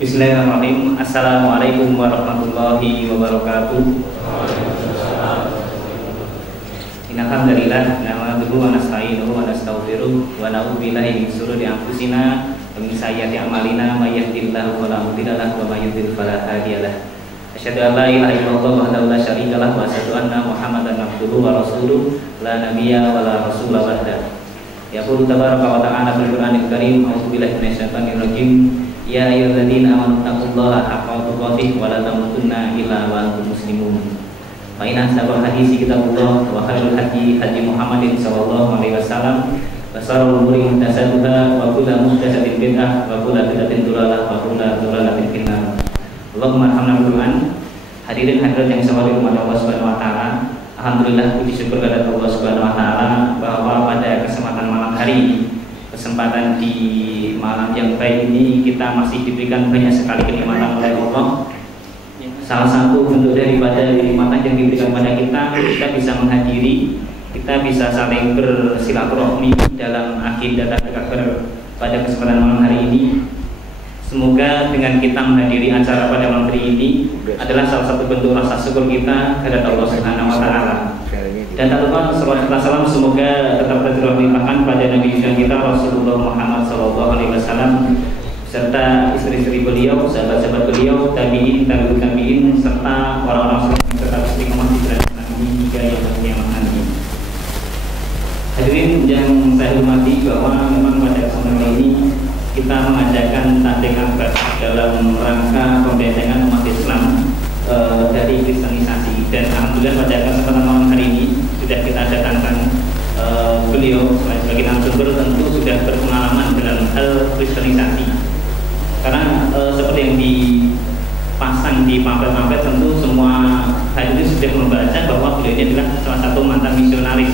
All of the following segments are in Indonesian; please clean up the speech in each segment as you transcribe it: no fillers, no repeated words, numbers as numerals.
Bismillahirrahmanirrahim. Assalamualaikum warahmatullahi wabarakatuh. Innalhamdalillah nahmaduhu wa nasta'inuhu wa nastaghfiruh wa na'udzu billahi min shururi anfusina wa min sayyiati a'malina may yahdihillahu fala mudilla lahu wa may yudlil fala hadiyalah. Asyhadu an la ilaha illallah wahdahu la syarika lahu wa asyhadu anna Muhammadan abduhu wa rasuluh la nabiyya wa la rasula ba'da. Yaqulu tabaraka wa ta'ala fil Qur'anil Karim, a'udzu billahi minasyaitonir rajim. Ya ayyuhalladzina amanu taqullaha haqqa tuqatih wa la tamutunna illa wa antum muslimun. Fa inna asdaqal hadits kitabullah wa khairul hadi hadi Muhammadin sallallahu alaihi wasallam wa sharrul umuri muhdatsatuha wa kullu muhdatsatin bid'ah wa kullu bid'atin dhalalah wa kullu dhalalatin finnar. Allahumma arhamna bil Qur'an. Hadirin hadirat yang saya hormati Allah Subhanahu wa taala. Alhamdulillah puji syukur kepada Allah Subhanahu wa taala bahwa pada kesempatan malam hari ini, kesempatan di malam yang baik ini, kita masih diberikan banyak sekali kenikmatan oleh Allah. Salah satu bentuk daripada kenikmatan yang diberikan pada kita bisa menghadiri, kita bisa saling bersilaturahmi dalam agenda takbir pada kesempatan malam hari ini. Semoga dengan kita menghadiri acara pada malam hari ini adalah salah satu bentuk rasa syukur kita kepada Allah Subhanahu wa taala. Dan tak lupa salawat dan salam semoga tetap tercurahkan pada Nabi kita Rasulullah Muhammad SAW serta istri-istri beliau, sahabat-sahabat beliau, tabi'in, tabi'ut tabi'in, serta orang-orang yang tetap istiqomah di jalan Nabi hingga yaumul qiyamah nanti. Hadirin yang saya hormati, bahwa memang pada kesempatan ini kita mengadakan taklim akbar dalam rangka pembentengan umat Islam dari kristenisasi, dan alhamdulillah pada kesempatan malam hari ini sudah kita datangkan beliau sebagai narasumber, tentu sudah berpengalaman dalam hal kristenisasi. Karena seperti yang dipasang di pamflet-pamflet, tentu semua hadirin sudah membaca bahwa beliau ini adalah salah satu mantan misionaris.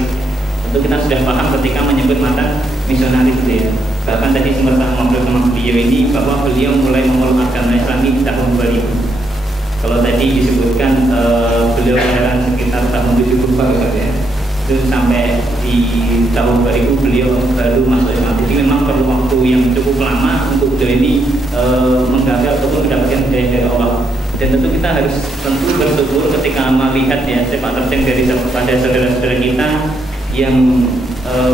Tentu kita sudah paham ketika menyebut mantan misionaris beliau. Bahkan tadi sempat ngobrol sama beliau ini bahwa beliau mulai memeluk agama Islam di tahun 2000. Kalau tadi disebutkan beliau kelahiran sekitar tahun 70 ya, itu sampai di tahun 2000 beliau baru masuk Islam. Jadi memang perlu waktu yang cukup lama untuk beliau ini menggagal ataupun mendapatkan hidayah dari Allah. Dan tentu kita harus bersyukur ketika melihat ya sepak terjang dari pada saudara-saudara kita yang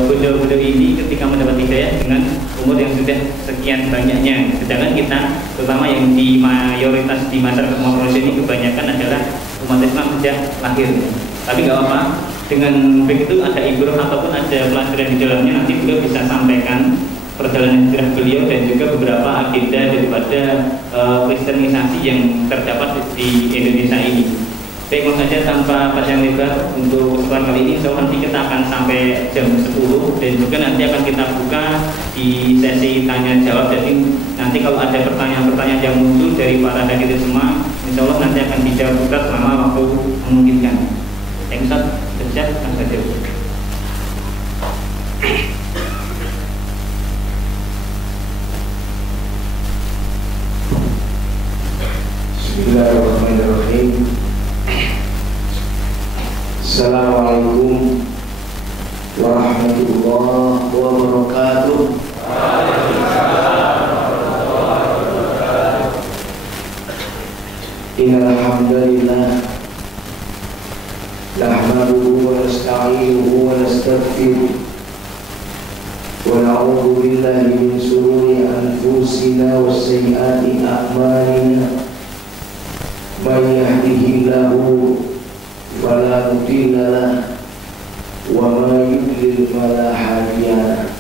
beliau ini ketika mendapat hidayah dengan umur yang sudah sekian banyaknya. Sedangkan kita, terutama yang di mayoritas di masyarakat Malaysia ini, kebanyakan adalah umat Islam sejak lahir. Tapi nggak apa-apa, dengan begitu ada ibrah ataupun ada pelajaran di dalamnya, nanti beliau bisa sampaikan perjalanan hijrah beliau dan juga beberapa agenda daripada kristenisasi yang terdapat di Indonesia ini. Baik, langsung saja tanpa panjang lebar untuk kesempatan kali ini. So, nanti kita akan sampai jam 10 dan juga nanti akan kita buka di sesi tanya jawab. Jadi nanti kalau ada pertanyaan-pertanyaan yang muncul dari para hadirin semua, insya Allah nanti akan dijawab juga selama waktu memungkinkan. Thanks, sejak langsung saja. Bismillahirrahmanirrahim. Assalamualaikum warahmatullahi wabarakatuh. Innal hamdalillah nahmaduhu wa nasta'inuhu wa nastaghfiruh wa na'udzu billahi min shururi anfusina wa sayyiati a'malina. May yahdihillahu fala mudilla lahu wa may yudlil fala hadiya lahu.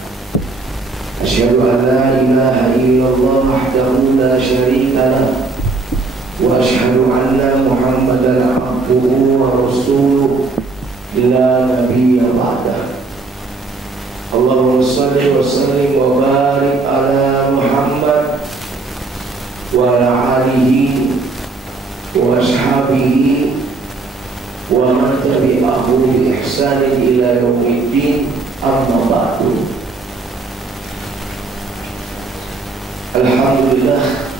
Asyhadu an la ilaha illallah wahdahu la syarika lahu wa asyhadu anna Muhammadan abduhu wa rasuluh la nabiyya ba'dahu. Allahumma shalli wa sallim wa barik ala Muhammad wa ala alihi wa ashabihi wa man tabi'ahu bi ihsanin ila yaumiddin, amma ba'du. Alhamdulillah,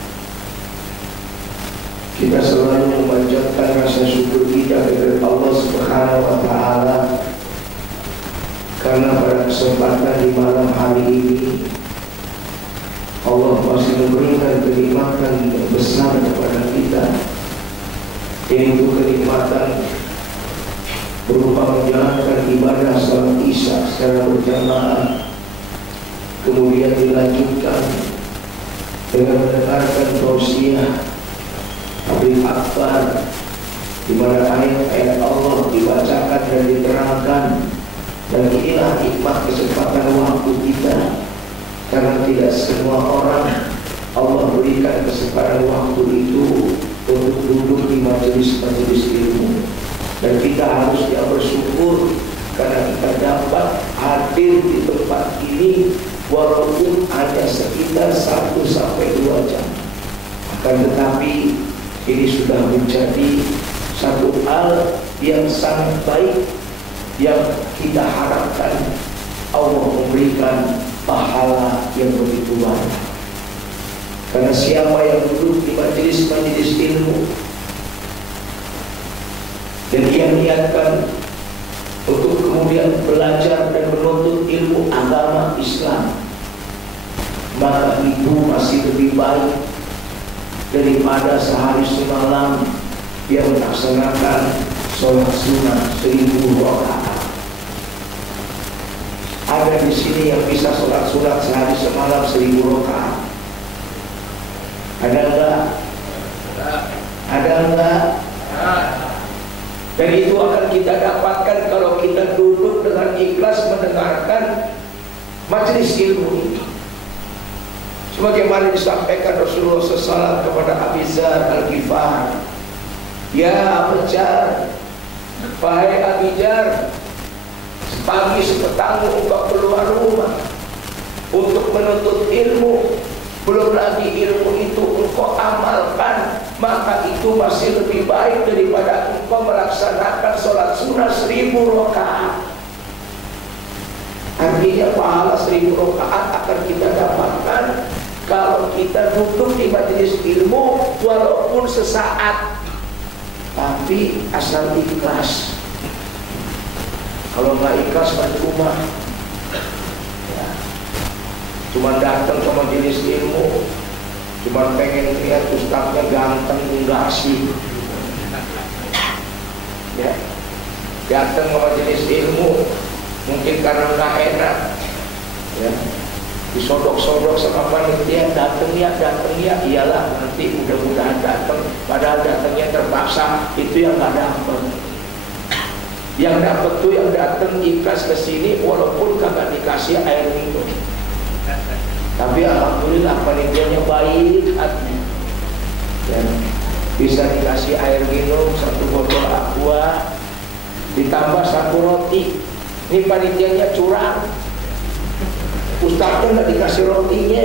kita selalu memanjatkan rasa syukur kita kepada Allah Subhanahu wa taala karena pada kesempatan di malam hari ini Allah masih memberikan kenikmatan yang besar kepada kita, yaitu kenikmatan berupa menjalankan ibadah salat Isya secara berjamaah, kemudian dilanjutkan dengan mendengarkan tausiah Habib Akbar, di mana ayat-ayat Allah dibacakan dan diterangkan. Dan inilah nikmat kesempatan waktu kita, karena tidak semua orang Allah berikan kesempatan waktu itu untuk duduk di majelis-majelis ilmu. Dan kita harus bersyukur karena kita dapat hadir di tempat ini walaupun hanya sekitar 1 sampai 2 jam. Akan tetapi ini sudah menjadi satu hal yang sangat baik, yang kita harapkan Allah memberikan pahala yang begitu banyak. Karena siapa yang duduk di majelis-majelis ilmu dan dia niatkan untuk kemudian belajar dan menuntut ilmu agama Islam, maka itu masih lebih baik daripada sehari semalam dia melaksanakan sholat sunnah 1000 rakaat. Ada di sini yang bisa sholat sunnah sehari semalam 1000 rakaat? Ada enggak? Ada enggak? Dan itu akan kita dapatkan kalau kita duduk dengan ikhlas mendengarkan majelis ilmu itu. Sebagaimana disampaikan Rasulullah SAW kepada Abi Dzar Al-Ghifari, ya Abu Dzar, wahai Abi Dzar, pagi sepetang engkau keluar rumah untuk menuntut ilmu, belum lagi ilmu itu engkau amalkan, maka itu masih lebih baik daripada engkau melaksanakan sholat sunnah 1000 rakaat. Artinya pahala 1000 rakaat akan kita dapatkan kalau kita duduk di majelis ilmu walaupun sesaat, tapi asal ikhlas. Kalau nggak ikhlas percuma. Ya. Cuma datang ke majelis ilmu, cuma pengen lihat ustaznya ganteng, enggak sih. Ya. Datang ke majelis ilmu mungkin karena nggak enak. Ya. Disodok-sodok sama panitia, datang ya, iyalah nanti mudah-mudahan datang, padahal datangnya terpaksa, itu yang nggak dapat. Yang dapat tuh yang datang ikhlas ke sini walaupun kagak dikasih air minum, tapi alhamdulillah panitianya baik hatinya, ya, bisa dikasih air minum 1 botol aqua ditambah 1 roti. Ini panitianya curang, ustaznya nggak dikasih rotinya,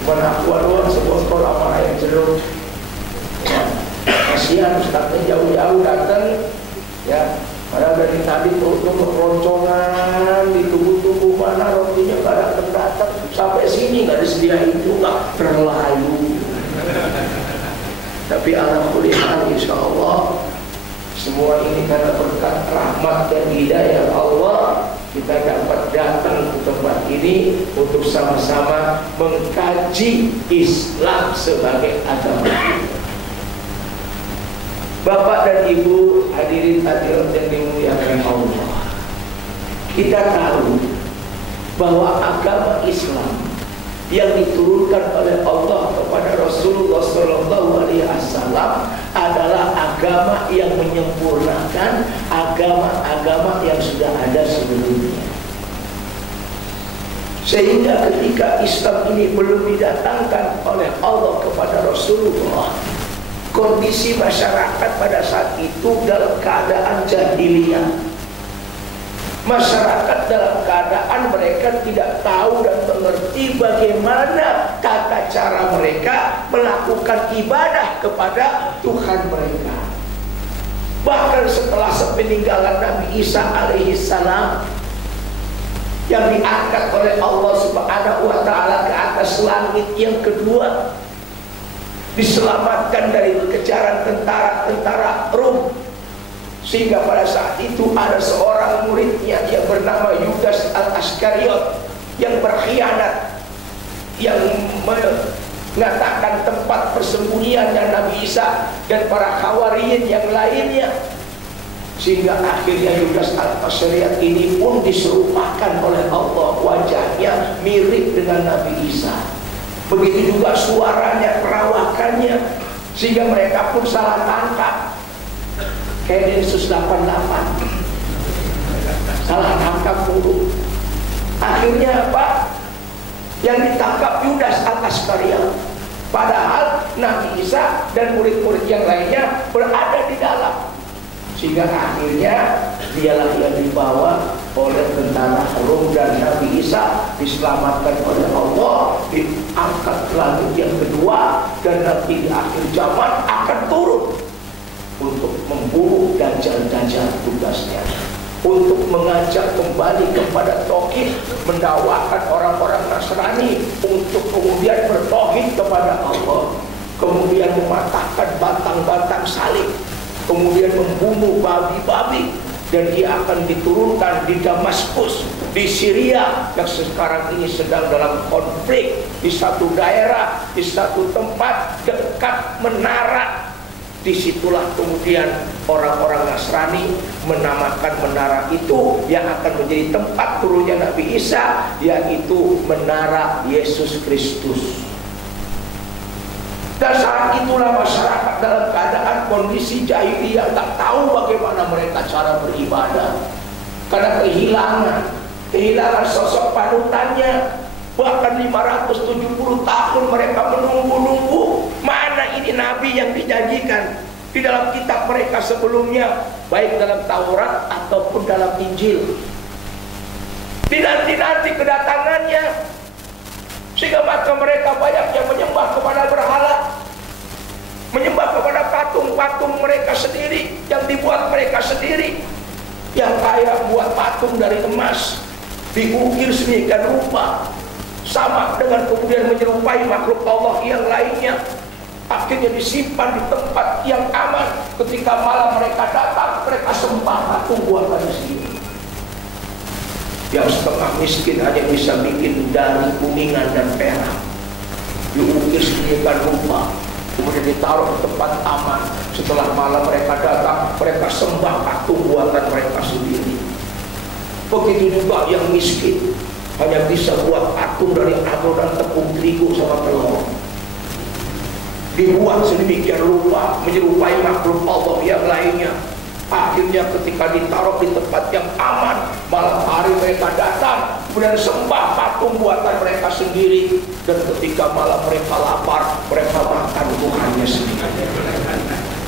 cuma aqua doang sebotol sama air jeruk. Ya. Kasihan ustaznya jauh-jauh datang, ya, padahal dari tadi perutnya keroncongan di tubuh-tubuh, mana rotinya nggak datang, sampai sini nggak disediain juga, terlalu. Tapi alhamdulillah, insya Allah semua ini karena berkat rahmat dan hidayah Allah, kita dapat datang ke tempat ini untuk sama-sama mengkaji Islam sebagai agama kita. Bapak dan Ibu hadirin hadirat yang dimuliakan Allah, kita tahu bahwa agama Islam yang diturunkan oleh Allah kepada Rasulullah SAW adalah agama yang menyempurnakan agama-agama yang sudah ada sebelumnya. Sehingga ketika Islam ini belum didatangkan oleh Allah kepada Rasulullah, kondisi masyarakat pada saat itu dalam keadaan jahiliyah. Masyarakat dalam keadaan mereka tidak tahu dan mengerti bagaimana tata cara mereka melakukan ibadah kepada Tuhan mereka. Bahkan setelah peninggalan Nabi Isa alaihissalam yang diangkat oleh Allah Subhanahu wa taala ke atas langit yang kedua, diselamatkan dari kejaran tentara Rum, sehingga pada saat itu ada seorang muridnya yang bernama Yudas Al-Askariot yang berkhianat, yang mengatakan tempat persembunyiannya Nabi Isa dan para Hawariyin yang lainnya, sehingga akhirnya Yudas Al-Qasyariyat ini pun diserupakan oleh Allah, wajahnya mirip dengan Nabi Isa, begitu juga suaranya, perawakannya, sehingga mereka pun salah tangkap. Kayak Densus 88 salah tangkap dulu. Akhirnya apa? Yang ditangkap Yudas Al-Qasyariyat, padahal Nabi Isa dan murid-murid yang lainnya berada di dalam. Sehingga akhirnya dialah yang dibawa oleh tentara Rom, dan Nabi Isa diselamatkan oleh Allah, diangkat ke langit yang kedua, dan nanti di akhir zaman akan turun untuk membunuh Dajjal-Dajjal. Tugasnya untuk mengajak kembali kepada tauhid, mendakwakan orang-orang Nasrani untuk kemudian bertauhid kepada Allah, kemudian mematahkan batang-batang salib, kemudian membunuh babi-babi, dan dia akan diturunkan di Damaskus, di Syria yang sekarang ini sedang dalam konflik, di satu daerah, di satu tempat dekat menara. Disitulah kemudian orang-orang Nasrani menamakan menara itu yang akan menjadi tempat turunnya Nabi Isa, yaitu Menara Yesus Kristus. Dan saat itulah masyarakat dalam keadaan kondisi jahiliyah, tak tahu bagaimana mereka cara beribadah, karena kehilangan sosok panutannya. Bahkan 570 tahun mereka menunggu-nunggu, mana ini Nabi yang dijanjikan di dalam kitab mereka sebelumnya, baik dalam Taurat ataupun dalam Injil. Dinanti-nanti kedatangannya, sehingga maka mereka banyak yang menyembah kepada berhala, menyembah kepada patung-patung mereka sendiri yang dibuat mereka sendiri. Yang kaya buat patung dari emas, diukir sedemikian rupa, sama dengan kemudian menyerupai makhluk Allah yang lainnya. Akhirnya disimpan di tempat yang aman. Ketika malam mereka datang, mereka sembah patung buatan sendiri. Yang setengah miskin hanya bisa bikin dari kuningan dan perak, diukir sedemikian rupa, kemudian ditaruh di tempat aman. Setelah malam mereka datang, mereka sembah patung buatan mereka sendiri. Begitu juga yang miskin, hanya bisa buat patung dari adonan tepung terigu sama telur, dibuat sedemikian rupa menyerupai makhluk Allah yang lainnya. Akhirnya ketika ditaruh di tempat yang aman, malam hari mereka datang, kemudian sembah patung buatan mereka sendiri. Dan ketika malam mereka lapar, mereka makan Tuhannya sendiri.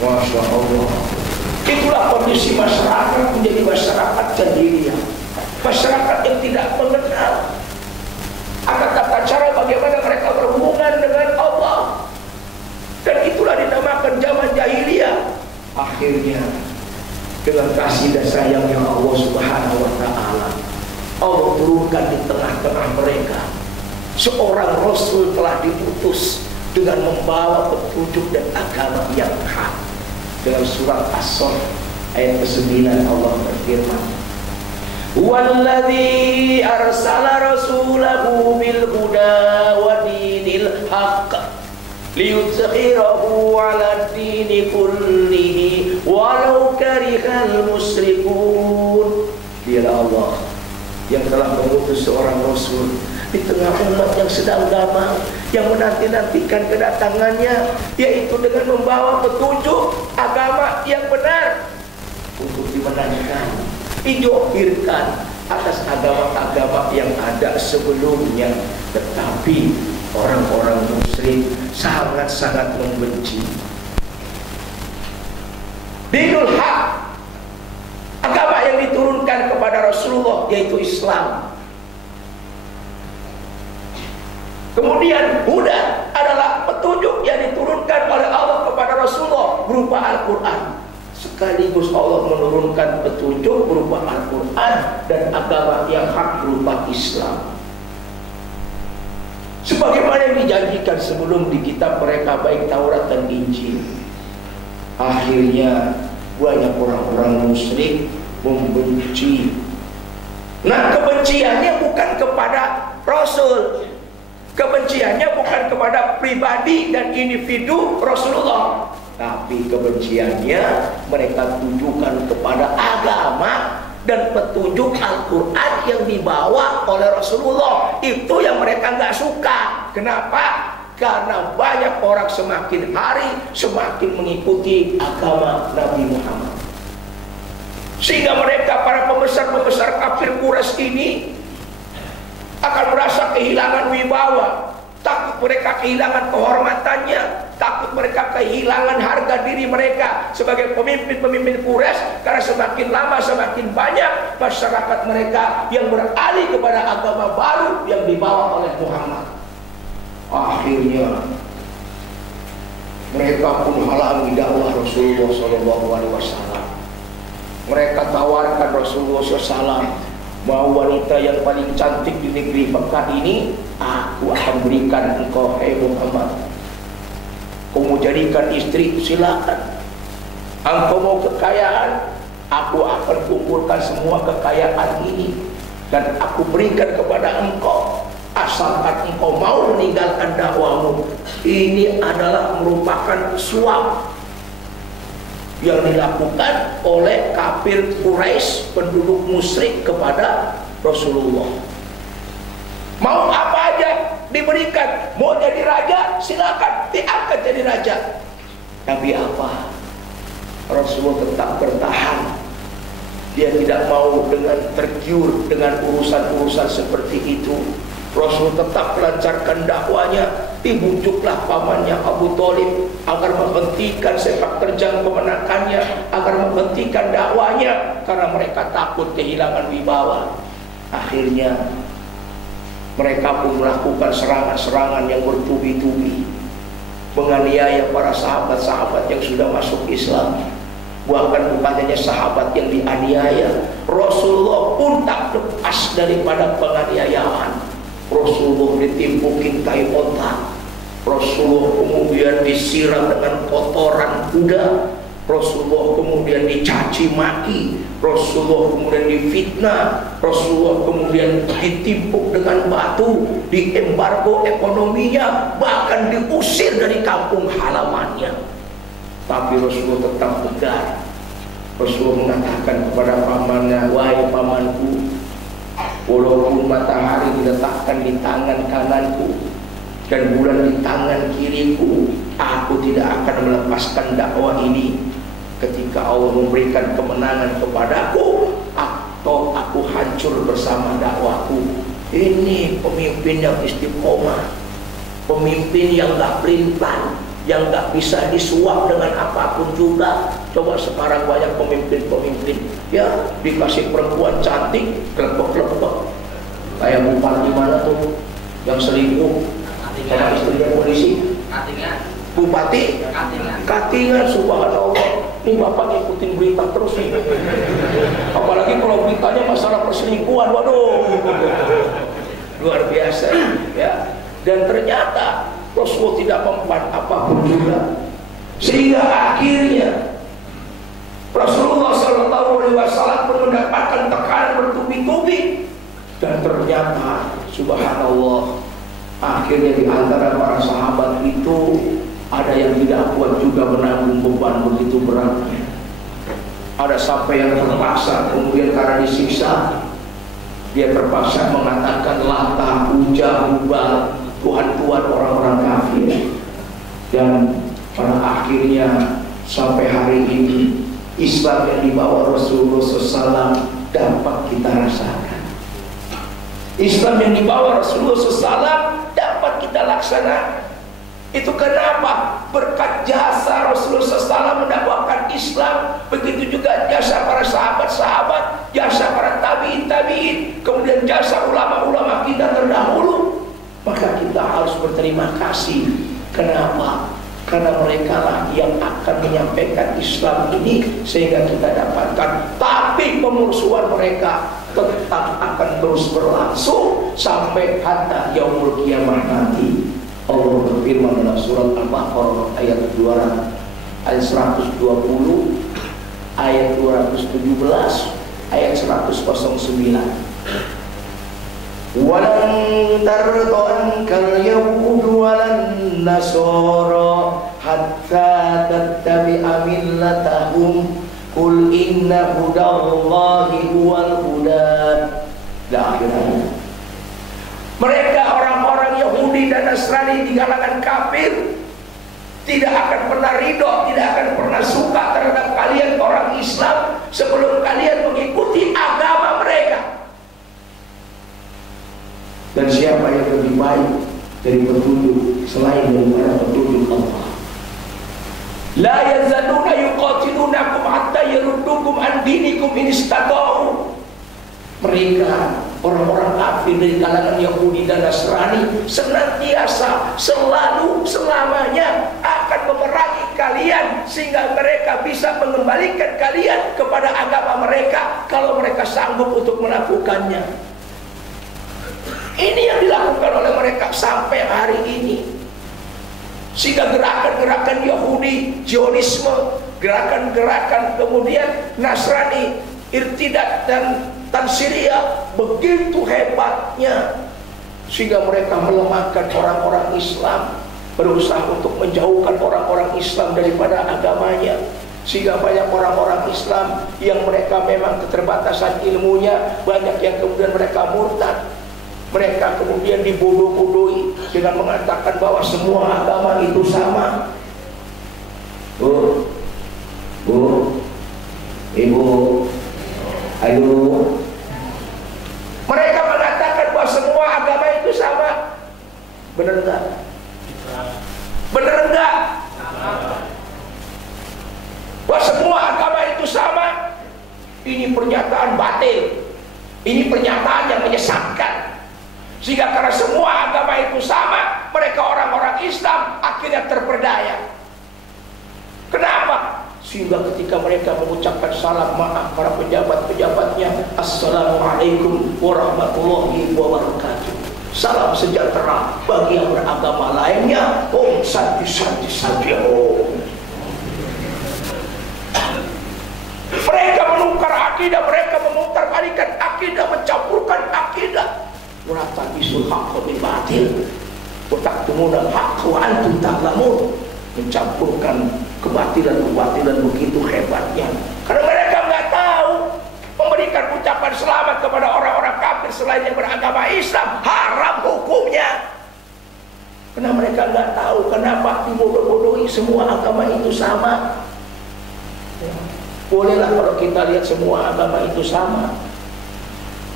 Masya Allah. Itulah kondisi masyarakat menjadi masyarakat jahiliyah, masyarakat yang tidak mengenal akan tata cara bagaimana mereka berhubungan dengan Allah. Dan itulah dinamakan zaman jahiliyah. Akhirnya dengan kasih dan sayangnya Allah Subhanahu wa ta'ala, Allah turunkan di tengah-tengah mereka seorang Rasul telah diutus dengan membawa petunjuk dan agama yang hak. Dalam surat As-Saff ayat ke-9 Allah berfirman, "Walladzi arsala rasulahu bil huda wa dinil haqq liyudhhirahu 'ala dini kullihi walau karihal musyrikun." Dialah Allah yang telah mengutus seorang Rasul di tengah umat yang sedang damai, yang menanti-nantikan kedatangannya, yaitu dengan membawa petunjuk agama yang benar untuk dimenangkan, dijohirkan atas agama-agama yang ada sebelumnya. Tetapi orang-orang musyrik sangat-sangat membenci dinul haq, agama yang diturunkan kepada Rasulullah, yaitu Islam. Kemudian huda adalah petunjuk yang diturunkan oleh Allah kepada Rasulullah berupa Al-Quran. Sekaligus Allah menurunkan petunjuk berupa Al-Quran dan agama yang hak berupa Islam, sebagaimana yang dijanjikan sebelum di kitab mereka, baik Taurat dan Injil. Akhirnya banyak orang-orang musyrik membenci. Nah, kebenciannya bukan kepada Rasul. Kebenciannya bukan kepada pribadi dan individu Rasulullah, tapi kebenciannya mereka tujukan kepada agama dan petunjuk Al-Quran yang dibawa oleh Rasulullah. Itu yang mereka nggak suka. Kenapa? Karena banyak orang semakin hari semakin mengikuti agama Nabi Muhammad, sehingga mereka, para pembesar-pembesar kafir Quraisy ini, akan merasa kehilangan wibawa, takut mereka kehilangan kehormatannya, takut mereka kehilangan harga diri mereka sebagai pemimpin-pemimpin Quraisy, karena semakin lama semakin banyak masyarakat mereka yang beralih kepada agama baru yang dibawa oleh Muhammad. Akhirnya mereka pun halangi dakwah Rasulullah SAW. Mereka tawarkan Rasulullah SAW, mau wanita yang paling cantik di negeri Mekah ini aku akan berikan engkau, hai Muhammad. Kau mau jadikan istri, silakan. Engkau mau kekayaan, aku akan kumpulkan semua kekayaan ini dan aku berikan kepada engkau, asalkan engkau mau meninggalkan dakwahmu. Ini adalah merupakan suap yang dilakukan oleh kafir Quraisy, penduduk musyrik, kepada Rasulullah. Mau apa aja diberikan. Mau jadi raja, silakan, diangkat jadi raja. Tapi apa? Rasulullah tetap bertahan. Dia tidak mau dengan tergiur dengan urusan-urusan seperti itu. Rasul tetap melancarkan dakwanya. Dibujuklah pamannya Abu Thalib agar menghentikan sepak terjang kemenakannya, agar menghentikan dakwanya, karena mereka takut kehilangan wibawa. Akhirnya mereka pun melakukan serangan-serangan yang bertubi-tubi, menganiaya para sahabat-sahabat yang sudah masuk Islam. Bahkan bukan hanya sahabat yang dianiaya, Rasulullah pun tak lepas daripada penganiayaan. Rasulullah ditimpukin tai otak, Rasulullah kemudian disiram dengan kotoran kuda, Rasulullah kemudian dicaci maki, Rasulullah kemudian difitnah, Rasulullah kemudian ditimpuk dengan batu, diembargo ekonominya, bahkan diusir dari kampung halamannya. Tapi Rasulullah tetap tegar. Rasulullah mengatakan kepada pamannya, wahai pamanku, walaupun matahari diletakkan di tangan kananku dan bulan di tangan kiriku, aku tidak akan melepaskan dakwah ini. Ketika Allah memberikan kemenangan kepadaku, atau aku hancur bersama dakwahku. Ini pemimpin yang istiqomah, pemimpin yang gak pelin-pelan, yang gak bisa disuap dengan apapun juga. Coba sekarang banyak pemimpin-pemimpin, ya, dikasih perempuan cantik, klepek-klepek. Kayak bupati mana tuh yang selingkuh sama istrinya polisi? Bupati Katingan, subhanallah. Ini bapak ngikutin berita terus nih. Apalagi kalau beritanya masalah perselingkuhan, waduh, luar biasa ya. Dan ternyata Rasulullah tidak mempan apapun juga, sehingga akhirnya Rasulullah SAW pun mendapatkan tekanan bertubi-tubi. Dan ternyata subhanallah, akhirnya di antara para sahabat itu ada yang tidak kuat juga menanggung beban begitu beratnya. Ada sampai yang terpaksa kemudian karena disiksa, dia terpaksa mengatakan Lata, Uzza, Hubal, Tuhan-Tuhan orang-orang kafir. Dan pada akhirnya sampai hari ini Islam yang dibawa Rasulullah SAW dapat kita rasakan. Islam yang dibawa Rasulullah SAW dapat kita laksanakan. Itu kenapa? Berkat jasa Rasulullah SAW mendakwakan Islam, begitu juga jasa para sahabat-sahabat, jasa para tabi'in, kemudian jasa ulama-ulama kita terdahulu. Maka kita harus berterima kasih. Kenapa? Karena mereka lah yang akan menyampaikan Islam ini sehingga kita dapatkan. Tapi pemusuhan mereka tetap akan terus berlangsung sampai hatta yaumul kiamah nanti. Allah berfirman dalam surat Al-Baqarah ayat 200, ayat 120, ayat 217, ayat 109. Walan tarda ankal yahud walan nasara hatta tattabi'a millatahum qul inna hudallahi huwal huda. Mereka orang-orang Yahudi dan Nasrani di kalangan kafir tidak akan pernah ridho, tidak akan pernah suka terhadap kalian orang Islam sebelum kalian mengikuti agama mereka. Dan siapa yang lebih baik dari petunjuk selain daripada petunjuk Allah? La yazaluna yuqatilunakum hatta yaruddukum an dinikum in istata'u. Mereka orang-orang kafir dari kalangan Yahudi dan Nasrani senantiasa, selalu, selamanya akan memerangi kalian sehingga mereka bisa mengembalikan kalian kepada agama mereka kalau mereka sanggup untuk melakukannya. Ini yang dilakukan oleh mereka sampai hari ini. Sehingga gerakan-gerakan Yahudi, Zionisme, gerakan-gerakan kemudian Nasrani, irtidat dan Tansyria begitu hebatnya sehingga mereka melemahkan orang-orang Islam, berusaha untuk menjauhkan orang-orang Islam daripada agamanya, sehingga banyak orang-orang Islam yang mereka memang keterbatasan ilmunya, banyak yang kemudian mereka murtad. Mereka kemudian dibodoh-bodohi dengan mengatakan bahwa semua agama itu sama. Bu, ibu, ayo. Mereka mengatakan bahwa semua agama itu sama. Benar enggak? Benar enggak? Bahwa semua agama itu sama. Ini pernyataan batil. Ini pernyataan yang menyesatkan. Sehingga karena semua agama itu sama, mereka orang-orang Islam akhirnya terperdaya. Kenapa? Sehingga ketika mereka mengucapkan salam maaf para pejabat-pejabatnya, Assalamualaikum warahmatullahi wabarakatuh, salam sejahtera bagi yang beragama lainnya, Om Santi Santi Santi Om. Mereka menukar akidah, mereka memutar-balikan akidah, mencampurkan akidah. Merata bisul haqqa bil batil wa taktumuna haqqa wa antum ta'lamun, mencampurkan kebatilan-kebatilan begitu hebatnya. Karena mereka nggak tahu memberikan ucapan selamat kepada orang-orang kafir selain yang beragama Islam haram hukumnya. Karena mereka nggak tahu kenapa dibodoh-bodohi semua agama itu sama. Bolehlah kalau kita lihat semua agama itu sama.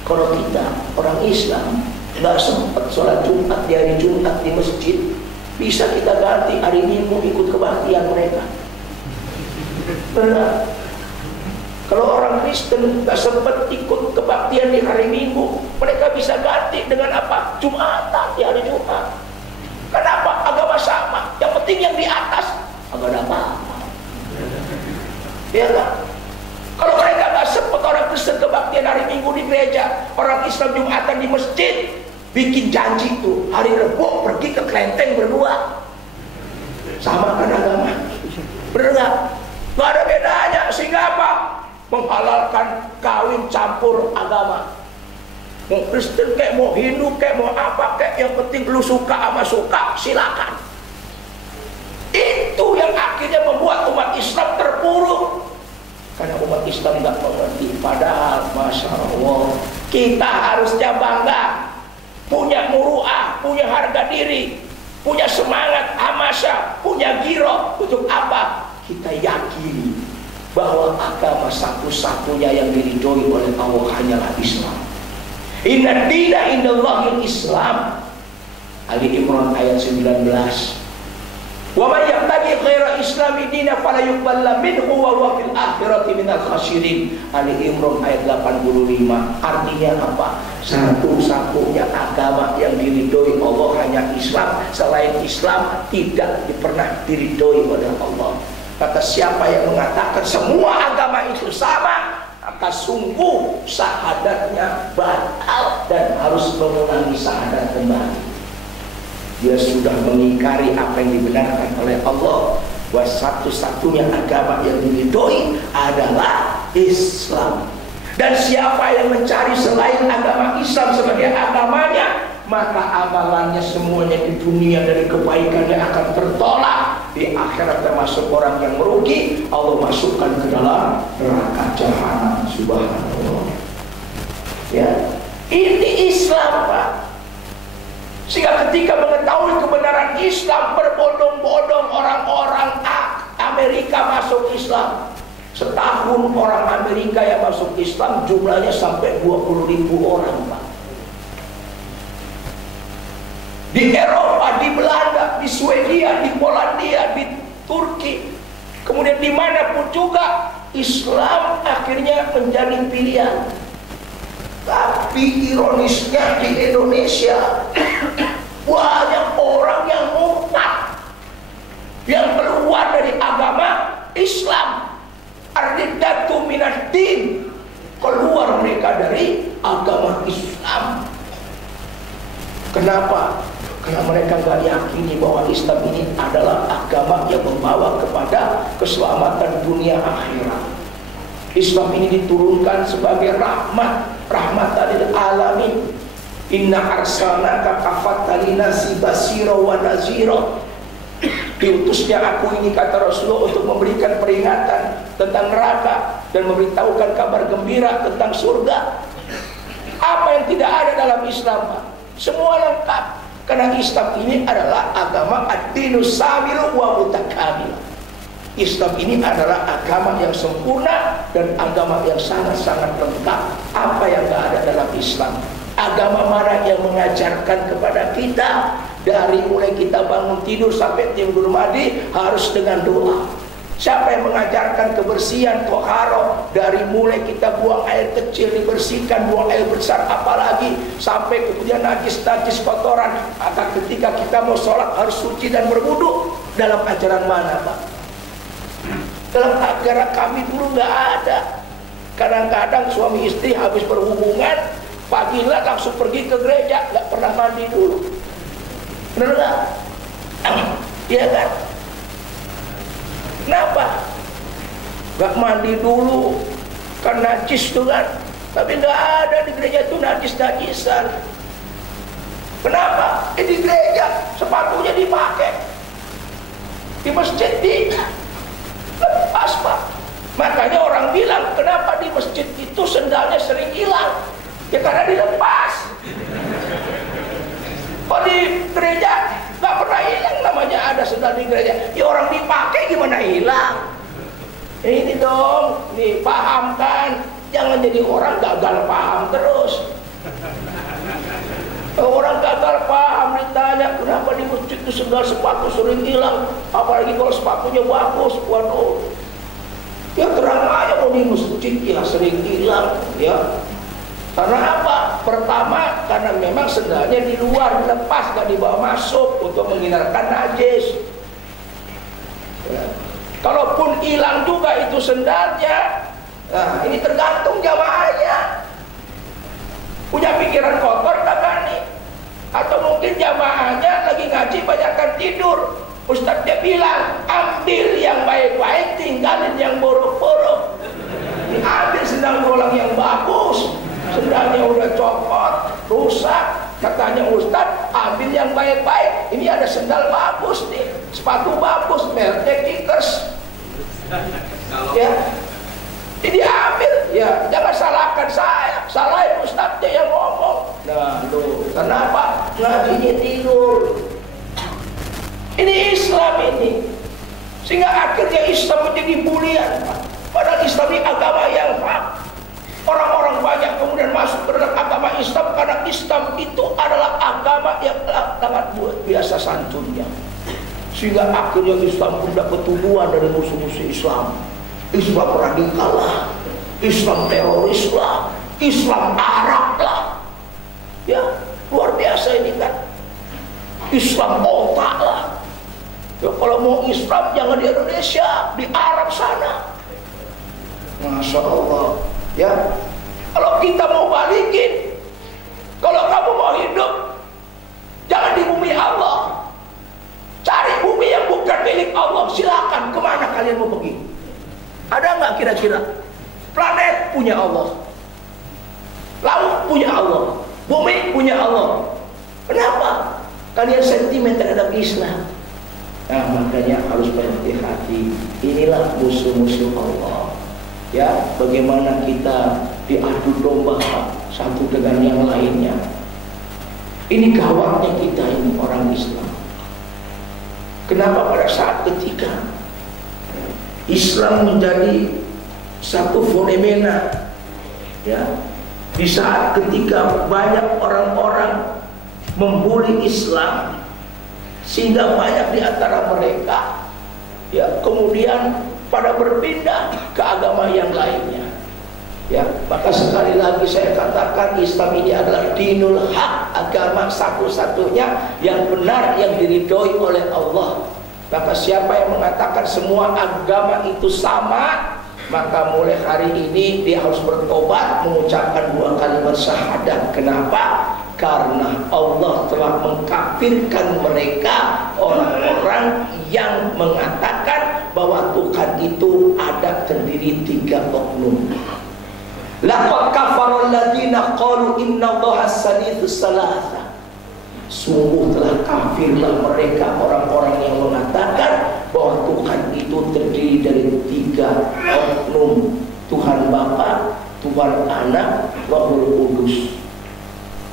Kalau kita orang Islam nggak sempat sholat Jumat di hari Jumat di masjid, bisa kita ganti hari Minggu ikut kebaktian mereka. Benar. Kalau orang Kristen nggak sempat ikut kebaktian di hari Minggu, mereka bisa ganti dengan apa? Jumatan di hari Jumat. Kenapa? Agama sama. Yang penting yang di atas agak ada apa-apa. Ya kan? Kalau mereka nggak sempat orang Kristen kebaktian hari Minggu di gereja, orang Islam Jumatan di masjid, bikin janji tuh hari Rebo pergi ke kelenteng berdua. Sama kan agama? Bener nggak? Nggak ada bedanya. Sehingga apa? Menghalalkan kawin campur agama. Mau Kristen kayak mau Hindu kayak mau apa kayak, yang penting lu suka sama suka, silakan. Itu yang akhirnya membuat umat Islam terpuruk. Karena umat Islam tidak mengerti. Padahal Masya Allah, kita harusnya bangga, punya muru'ah, punya harga diri, punya semangat, hamasah, punya giro. Untuk apa? Kita yakini bahwa agama satu-satunya yang diridhoi oleh Allah hanyalah Islam. Inna dina indallahil Islam. Ali Imran ayat 19. Wa may yabtaghi ghaira islami dina fala yuqbal minhu wa huwa fil akhirati minal khasirin. Ali Imran ayat 85. Artinya apa? Satu-satunya agama yang diridhoi Allah hanya Islam. Selain Islam tidak pernah diridhoi oleh Allah. Kata siapa yang mengatakan semua agama itu sama, maka sungguh syahadatnya batal dan harus mengulangi syahadat kembali. Dia sudah mengingkari apa yang dibenarkan oleh Allah, bahwa satu-satunya agama yang diridhoi adalah Islam. Dan siapa yang mencari selain agama Islam sebagai agamanya, maka amalannya semuanya di dunia dari kebaikannya akan tertolak. Di akhirat termasuk orang yang merugi. Allah masukkan ke dalam neraka jahanam. Subhanallah. Ya, ini Islam, Pak. Sehingga ketika mengetahui kebenaran Islam, berbondong-bondong orang-orang Amerika masuk Islam. Setahun orang Amerika yang masuk Islam jumlahnya sampai 20.000 orang, Pak. Di Eropa, di Belanda, di Swedia, di Polandia, di Turki, kemudian dimanapun juga Islam akhirnya menjadi pilihan. Tapi ironisnya di Indonesia banyak orang yang murtad, yang keluar dari agama Islam. Ar-riddatu minad-din, keluar mereka dari agama Islam. Kenapa? Karena mereka gak yakini bahwa Islam ini adalah agama yang membawa kepada keselamatan dunia akhirat. Islam ini diturunkan sebagai rahmatan lil alamin. Inna arsalnaka kafatan linnasi basira wa nazira. Diutusnya aku ini, kata Rasulullah, untuk memberikan peringatan tentang neraka dan memberitahukan kabar gembira tentang surga. Apa yang tidak ada dalam Islam, Pak? Semua lengkap. Karena Islam ini adalah agama ad-dinus samilu wa mutakamil. Islam ini adalah agama yang sempurna dan agama yang sangat-sangat lengkap. Apa yang tidak ada dalam Islam? Agama mana yang mengajarkan kepada kita dari mulai kita bangun tidur sampai tidur mandi harus dengan doa? Siapa yang mengajarkan kebersihan toharo dari mulai kita buang air kecil dibersihkan, buang air besar apalagi sampai kemudian najis kotoran? Maka ketika kita mau sholat harus suci dan berwudu. Dalam ajaran mana, Pak? Dalam ajaran kami dulu nggak ada. Kadang-kadang suami istri habis berhubungan pagilah langsung pergi ke gereja, nggak pernah mandi dulu. Benar nggak? Iya kan? Kenapa? Nggak mandi dulu, kan najis tuh kan. Tapi nggak ada di gereja itu najis-najisan. Kenapa? Di gereja sepatunya dipakai, di masjid lepas, Pak. Makanya orang bilang, kenapa di masjid itu sendalnya sering hilang? Ya karena dilepas. Kok di gereja nggak pernah hilang, namanya ada sendal di gereja. Ya orang dipakai gimana hilang? Ini dong, nih pahamkan. Jangan jadi orang gagal paham terus. Orang gagal paham ditanya kenapa di masjid itu sendal sepatu sering hilang, apalagi kalau sepatunya bagus. Waduh, ya terang aja mau di masjid ya sering hilang ya. Karena apa? Pertama, karena memang sendalnya di luar dilepas, gak dibawa masuk untuk menghindarkan najis. Ya. Kalaupun hilang juga itu sendalnya, nah ini tergantung jamaahnya. Punya pikiran kotor kagak nih? Atau mungkin jamaahnya lagi ngaji banyakkan tidur. Ustadz dia bilang, ambil yang baik-baik, tinggalin yang buruk-buruk. Diambil sendal bolong yang bagus, sendalnya udah copot, rusak. Katanya Ustadz, ambil yang baik-baik. Ini ada sendal bagus nih, sepatu bagus, mereknya Kickers. Ya, ini ambil. Ya, jangan salahkan saya, salahin Ustadznya yang ngomong. Nah, tuh, kenapa? Ngajinya tidur. Ini Islam ini. Sehingga akhirnya Islam menjadi bulian. Padahal Islam ini agama yang hak. Orang-orang banyak kemudian masuk ke dalam agama Islam karena Islam itu adalah agama yang sangat biasa santunnya. Sehingga akhirnya Islam pun dapat tuduhan dari musuh-musuh Islam. Islam radikal lah, Islam teroris lah, Islam Arab lah. Ya, luar biasa ini kan. Islam otak lah. Ya, kalau mau Islam jangan di Indonesia, di Arab sana. Masya Allah. Ya, kalau kita mau balikin, kalau kamu mau hidup, jangan di bumi Allah. Cari bumi yang bukan milik Allah. Silakan, kemana kalian mau pergi? Ada nggak kira-kira? Planet punya Allah, Laut punya Allah, bumi punya Allah. Kenapa kalian sentimen terhadap Islam? Nah, makanya harus berhati-hati. Inilah musuh-musuh Allah. Ya, bagaimana kita diadu domba satu dengan yang lainnya. Ini gawatnya kita ini orang Islam. Kenapa pada saat ketika Islam menjadi satu fenomena, ya, di saat ketika banyak orang-orang membuli Islam, sehingga banyak di antara mereka ya kemudian pada berpindah ke agama yang lainnya. Ya, maka sekali lagi saya katakan Islam ini adalah dinul haq, agama satu-satunya yang benar, yang diridhoi oleh Allah. Maka siapa yang mengatakan semua agama itu sama, maka mulai hari ini dia harus bertobat, mengucapkan 2 kalimat syahadat. Kenapa? Karena Allah telah mengkafirkan mereka, orang-orang yang mengatakan bahwa Tuhan itu ada terdiri 3 oknum. Laqad kafara alladziina qalu innallaha salisus salasa. Sungguh telah kafirlah mereka, orang-orang yang mengatakan bahwa Tuhan itu terdiri dari 3 oknum, Tuhan Bapa, Tuhan Anak, Roh Kudus.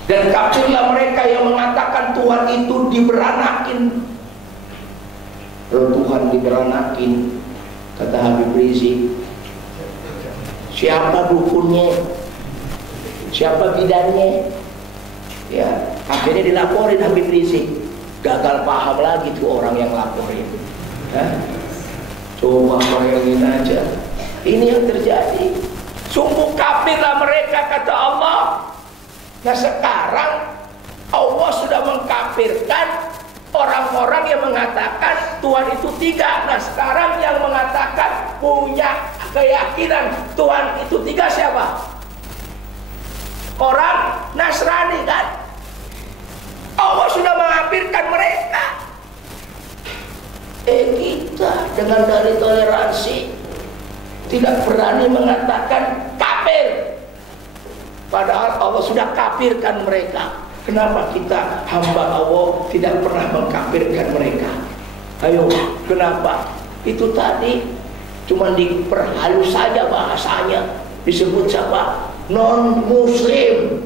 Dan kafirlah mereka yang mengatakan Tuhan itu diberanakin. Kalau Tuhan diberanakin, kata Habib Rizik, siapa dukunnya, siapa bidannya? Ya, akhirnya dilaporin Habib Rizik. Gagal paham lagi tuh orang yang laporin. Coba bayangin aja, ini yang terjadi. Sungguh kafirlah mereka, kata Allah. Nah, sekarang Allah sudah mengkafirkan orang-orang yang mengatakan Tuhan itu 3. Nah, sekarang yang mengatakan punya keyakinan Tuhan itu 3 siapa? Orang Nasrani kan? Allah sudah mengkafirkan mereka. Kita dengan dari toleransi tidak berani mengatakan kafir, padahal Allah sudah kafirkan mereka. Kenapa kita hamba Allah tidak pernah mengkafirkan mereka? Ayo, kenapa? Itu tadi cuma diperhalus saja bahasanya, disebut siapa? Non-muslim.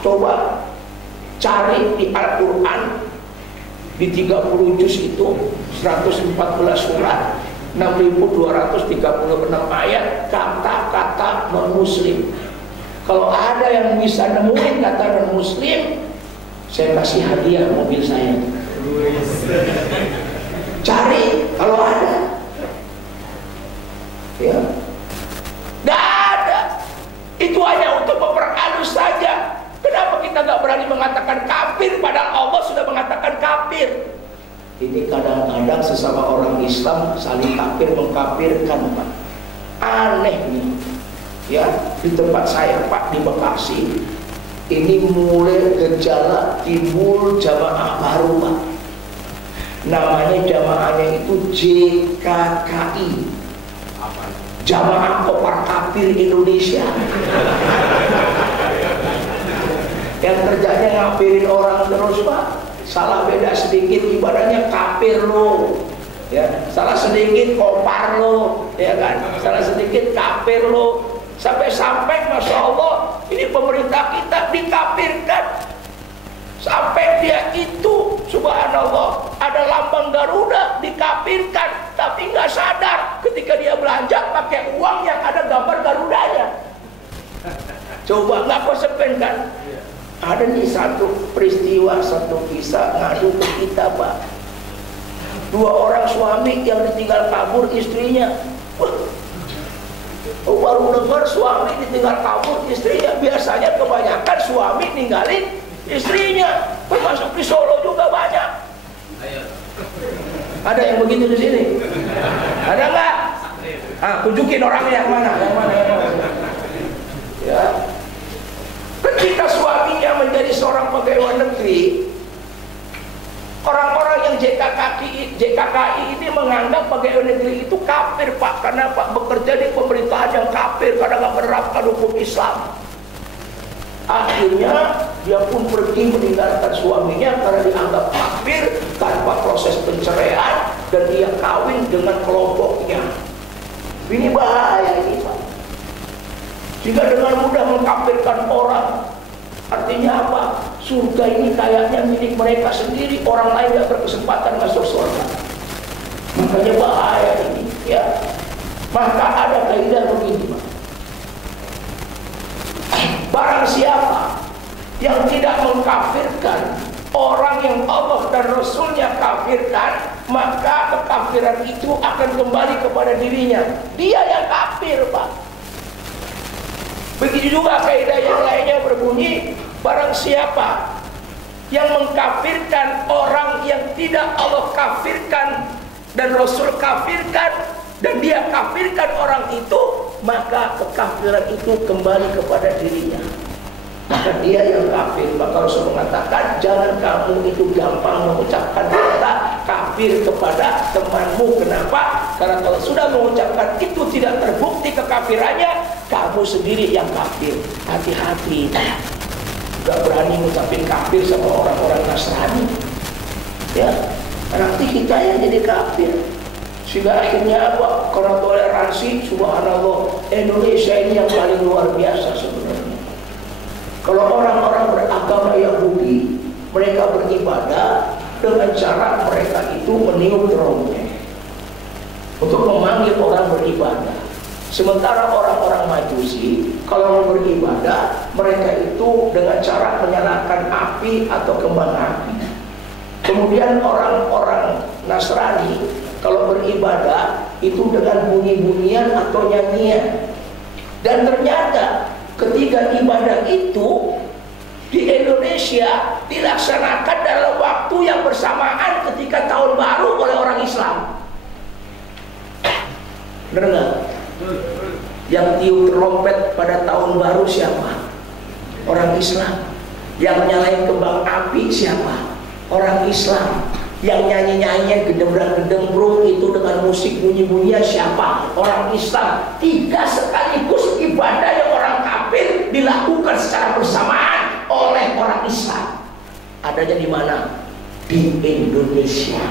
Coba cari di Al-Quran, di 30 juz itu 114 surat, 6236 ayat, kata-kata non-muslim. Kalau ada yang bisa nemuin kata non-muslim, saya kasih hadiah mobil saya. Cari kalau ada. Ya, nggak ada. Itu hanya untuk memperhalus saja. Kenapa kita nggak berani mengatakan kafir, padahal Allah sudah mengatakan kafir? Ini kadang-kadang sesama orang Islam saling kafir mengkafirkan, Pak. Aneh nih. Ya, di tempat saya, Pak, di Bekasi, ini mulai gejala timbul jamaah baru, Pak. Namanya jamaahnya itu JKKI, Jamaah Kopar Kafir Indonesia. Yang kerjanya ngafirin orang terus, Pak. Salah beda sedikit ibadahnya kafir lo, ya. Salah sedikit kopar lo, ya kan. Salah sedikit kafir lo. Sampai-sampai Masya Allah, ini pemerintah kita dikafirkan. Sampai dia itu, subhanallah, ada lambang Garuda dikafirkan, tapi nggak sadar ketika dia belanja pakai uang yang ada gambar Garudanya. Coba, nggak konsekuen kan? Ada nih satu peristiwa, satu kisah ngadu ke kita, Pak. 2 orang suami yang ditinggal kabur istrinya. Baru dengar suami ditinggal kabur istrinya. Biasanya kebanyakan suami ninggalin istrinya. Termasuk di Solo juga banyak. Ada yang begitu di sini? Ada nggak? Tunjukin orangnya yang mana? Yang mana? Ya. Ketika suaminya menjadi seorang pegawai negeri, orang-orang yang JKKI ini menganggap pegawai negeri itu kafir, Pak. Karena Pak bekerja di pemerintahan yang kafir, karena nggak menerapkan hukum Islam. Akhirnya dia pun pergi meninggalkan suaminya karena dianggap kafir tanpa proses penceraian, dan dia kawin dengan kelompoknya. Ini bahaya ini, Pak. Jika dengan mudah mengkafirkan orang, artinya apa? Surga ini kayaknya milik mereka sendiri, orang lain tidak berkesempatan masuk surga. Makanya bahaya ini, ya. Maka ada kaidah begini, Pak. Barang siapa yang tidak mengkafirkan orang yang Allah dan Rasulnya kafirkan, maka kekafiran itu akan kembali kepada dirinya. Dia yang kafir, Pak. Begitu juga kaidah yang lainnya berbunyi, barang siapa yang mengkafirkan orang yang tidak Allah kafirkan dan Rasul kafirkan, dan dia kafirkan orang itu, maka kekafiran itu kembali kepada dirinya. Maka dia yang kafir. Maka Rasul mengatakan, jangan kamu itu gampang mengucapkan kata kafir kepada temanmu. Kenapa? Karena kalau sudah mengucapkan itu tidak terbukti kekafirannya, kamu sendiri yang kafir. Hati-hati. Gak berani mengucapin kafir sama orang-orang Nasrani, ya, nanti kita yang jadi kafir. Sehingga akhirnya apa? Karena toleransi, subhanallah, Indonesia ini yang paling luar biasa sebenarnya. Kalau orang-orang beragama Yahudi, mereka beribadah dengan cara mereka itu meniup trompet untuk memanggil orang beribadah. Sementara orang-orang Majusi, kalau mau beribadah, mereka itu dengan cara menyalakan api atau kembang api. Kemudian orang-orang Nasrani, kalau beribadah itu dengan bunyi-bunyian atau nyanyian. Dan ternyata ketika ibadah itu di Indonesia dilaksanakan dalam waktu yang bersamaan ketika tahun baru oleh orang Islam. Benar nggak? Yang tiup trompet pada tahun baru siapa? Orang Islam. Yang nyalain kembang api siapa? Orang Islam. Yang nyanyi-nyanyi gedembrang-gedembrung itu dengan musik bunyi-bunyian siapa? Orang Islam. Tiga sekaligus ibadah yang orang kafir dilakukan secara bersamaan oleh orang Islam. Adanya di mana? Di Indonesia.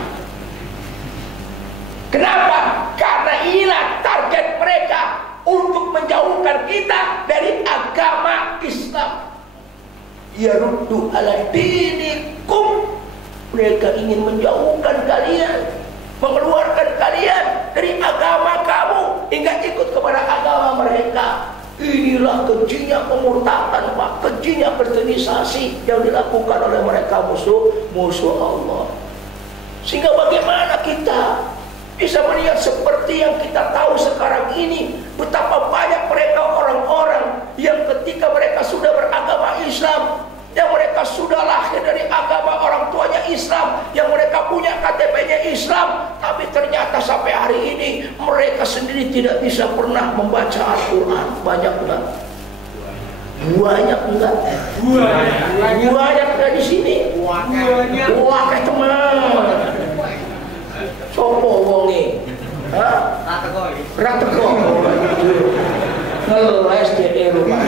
Kenapa? Karena inilah target mereka untuk menjauhkan kita dari agama Islam. Yaruddu ala dinikum. Mereka ingin menjauhkan kalian, mengeluarkan kalian dari agama kamu hingga ikut kepada agama mereka. Inilah kejinya pemurtadan, Pak, kejinya kristenisasi yang dilakukan oleh mereka musuh Allah. Sehingga bagaimana kita bisa melihat seperti yang kita tahu sekarang ini, betapa banyak mereka orang-orang yang ketika mereka sudah beragama Islam, yang mereka sudah lahir dari agama orang tuanya Islam, yang mereka punya KTP-nya Islam, tapi ternyata sampai hari ini mereka sendiri tidak bisa pernah membaca Al-Quran. Banyak enggak? Banyak enggak? Banyak enggak di sini? Banyak teman. Sopo wonge? Hah? Ratego. Ngeles dia rumah.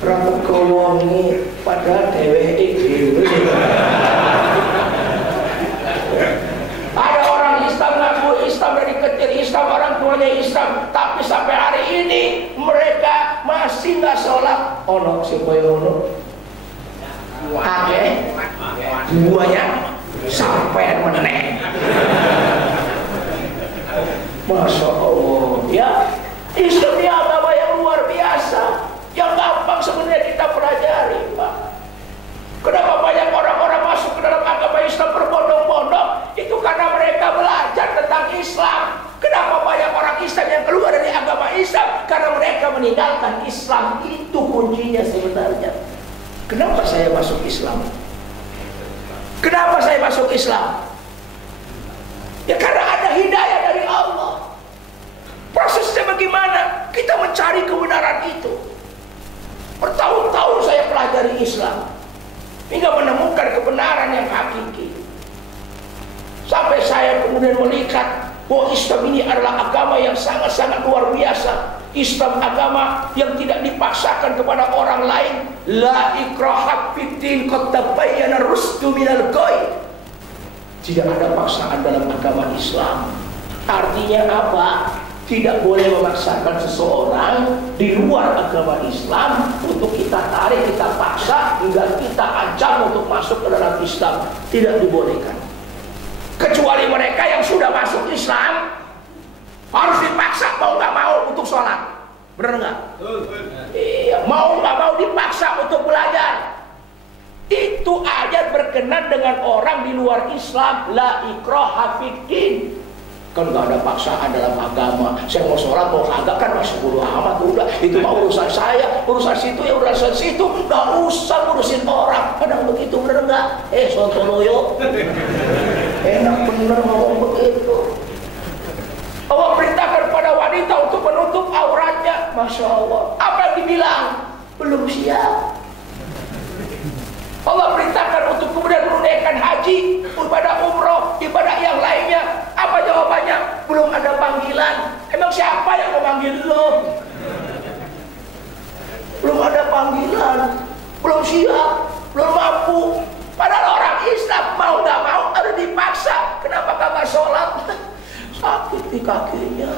Ratego wonge padahal dheweke dhewe. Ada orang Islam ngaku Islam dari kecil, Islam orang tuanya Islam, tapi sampai hari ini mereka masih nggak sholat. Ono supaya ono. Akeh buahnya sampai meneng. Masya Allah, ya, Islam ini agama yang luar biasa, yang gampang sebenarnya kita pelajari, Pak. Kenapa banyak orang-orang masuk ke dalam agama Islam berbondong-bondong? Itu karena mereka belajar tentang Islam. Kenapa banyak orang Islam yang keluar dari agama Islam? Karena mereka meninggalkan Islam. Itu kuncinya sebenarnya. Kenapa saya masuk Islam? Kenapa saya masuk Islam? Ya karena ada hidayah dari Allah. Prosesnya bagaimana? Kita mencari kebenaran itu. Bertahun-tahun saya pelajari Islam hingga menemukan kebenaran yang hakiki. Sampai saya kemudian melihat bahwa Islam ini adalah agama yang sangat-sangat luar biasa. Islam agama yang tidak dipaksakan kepada orang lain. La ikraha fiddin, qad tabayyana rusdu minal ghayy. Tidak ada paksaan dalam agama Islam. Artinya apa? Tidak boleh memaksakan seseorang di luar agama Islam untuk kita tarik, kita paksa, hingga kita ancam untuk masuk ke dalam Islam. Tidak dibolehkan. Kecuali mereka yang sudah masuk Islam harus dipaksa mau nggak mau untuk sholat. Benar nggak? Iya, mau nggak mau dipaksa untuk belajar. Itu ayat berkenan dengan orang di luar Islam. La ikraha fiddin. Kan nggak ada paksaan dalam agama. Saya mau sholat mau kagak kan masih bodo amat, udah itu mah urusan saya, urusan situ ya urusan situ, nggak usah ngurusin orang. Kadang begitu, bener nggak? Sontoloyo enak bener ngomong begitu. Allah perintahkan pada wanita untuk menutup auratnya. Masya Allah. Apa yang dibilang? Belum siap. Allah perintahkan untuk kemudian menunaikan haji, ibadah umroh, ibadah yang lainnya. Apa jawabannya? Belum ada panggilan. Emang siapa yang memanggil lo? Belum ada panggilan, belum siap, belum mampu. Padahal orang Islam mau gak mau harus dipaksa. Kenapa kagak sholat? Sakit di kakinya.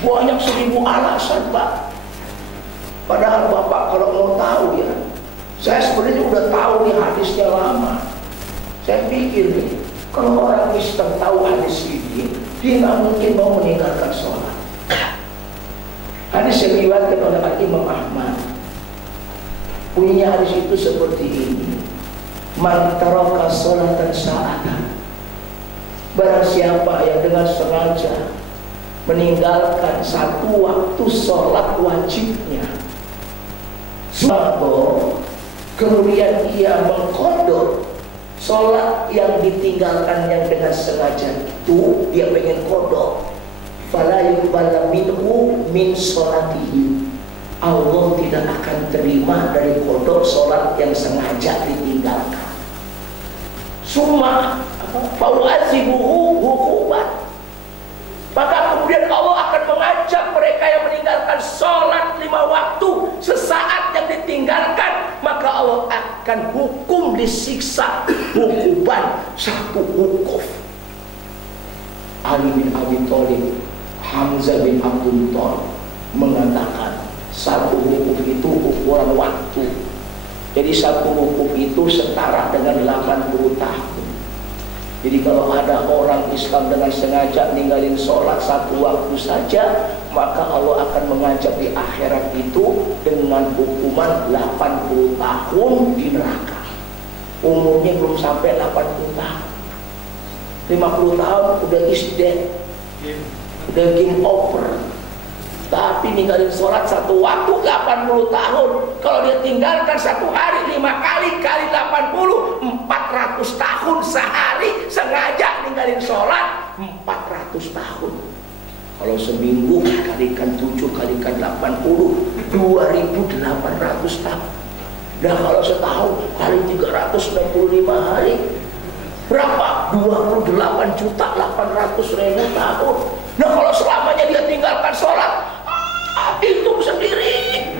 Banyak 1000 alasan, Pak. Padahal Bapak kalau mau tahu ya, saya sebenarnya udah tahu nih hadisnya lama. Saya pikir nih, kalau orang Islam tahu hadis ini, dia nggak mungkin mau meninggalkan sholat. Hadis yang diriwayatkan oleh Imam Ahmad. Bunyinya hadis itu seperti ini: Man taraka sholatan sa'atan. Barang siapa yang dengan sengaja meninggalkan satu waktu sholat wajibnya, kemudian ia mengqadha sholat yang ditinggalkan yang dengan sengaja itu, dia pengen qadha, fala yuqbalu minhu min sholatihi. Allah tidak akan terima dari qadha sholat yang sengaja ditinggalkan. Summa fa'u'adzibuhu hukuman. Maka kemudian Allah akan mengajak mereka yang meninggalkan sholat 5 waktu sesaat yang ditinggalkan, maka Allah akan hukum disiksa hukuman satu wukuf. Ali bin Abi Thalib, Hamzah bin Abdul Thalib mengatakan satu wukuf itu ukuran waktu. Jadi satu wukuf itu setara dengan 80 tahun. Jadi kalau ada orang Islam dengan sengaja ninggalin sholat satu waktu saja, maka Allah akan mengajak di akhirat itu dengan hukuman 80 tahun di neraka. Umurnya belum sampai 80 tahun. 50 tahun udah isdet, udah game over. Tapi ninggalin sholat satu waktu 80 tahun. Kalau dia tinggalkan satu hari 5 kali kali 80, 400 tahun sehari sengaja ninggalin sholat 400 tahun. Kalau seminggu kalikan 7 kalikan 80, 2800 tahun. Dan kalau setahun kali 365 hari berapa? 28.800.000 tahun. Nah kalau selamanya dia tinggalkan sholat, hitung sendiri.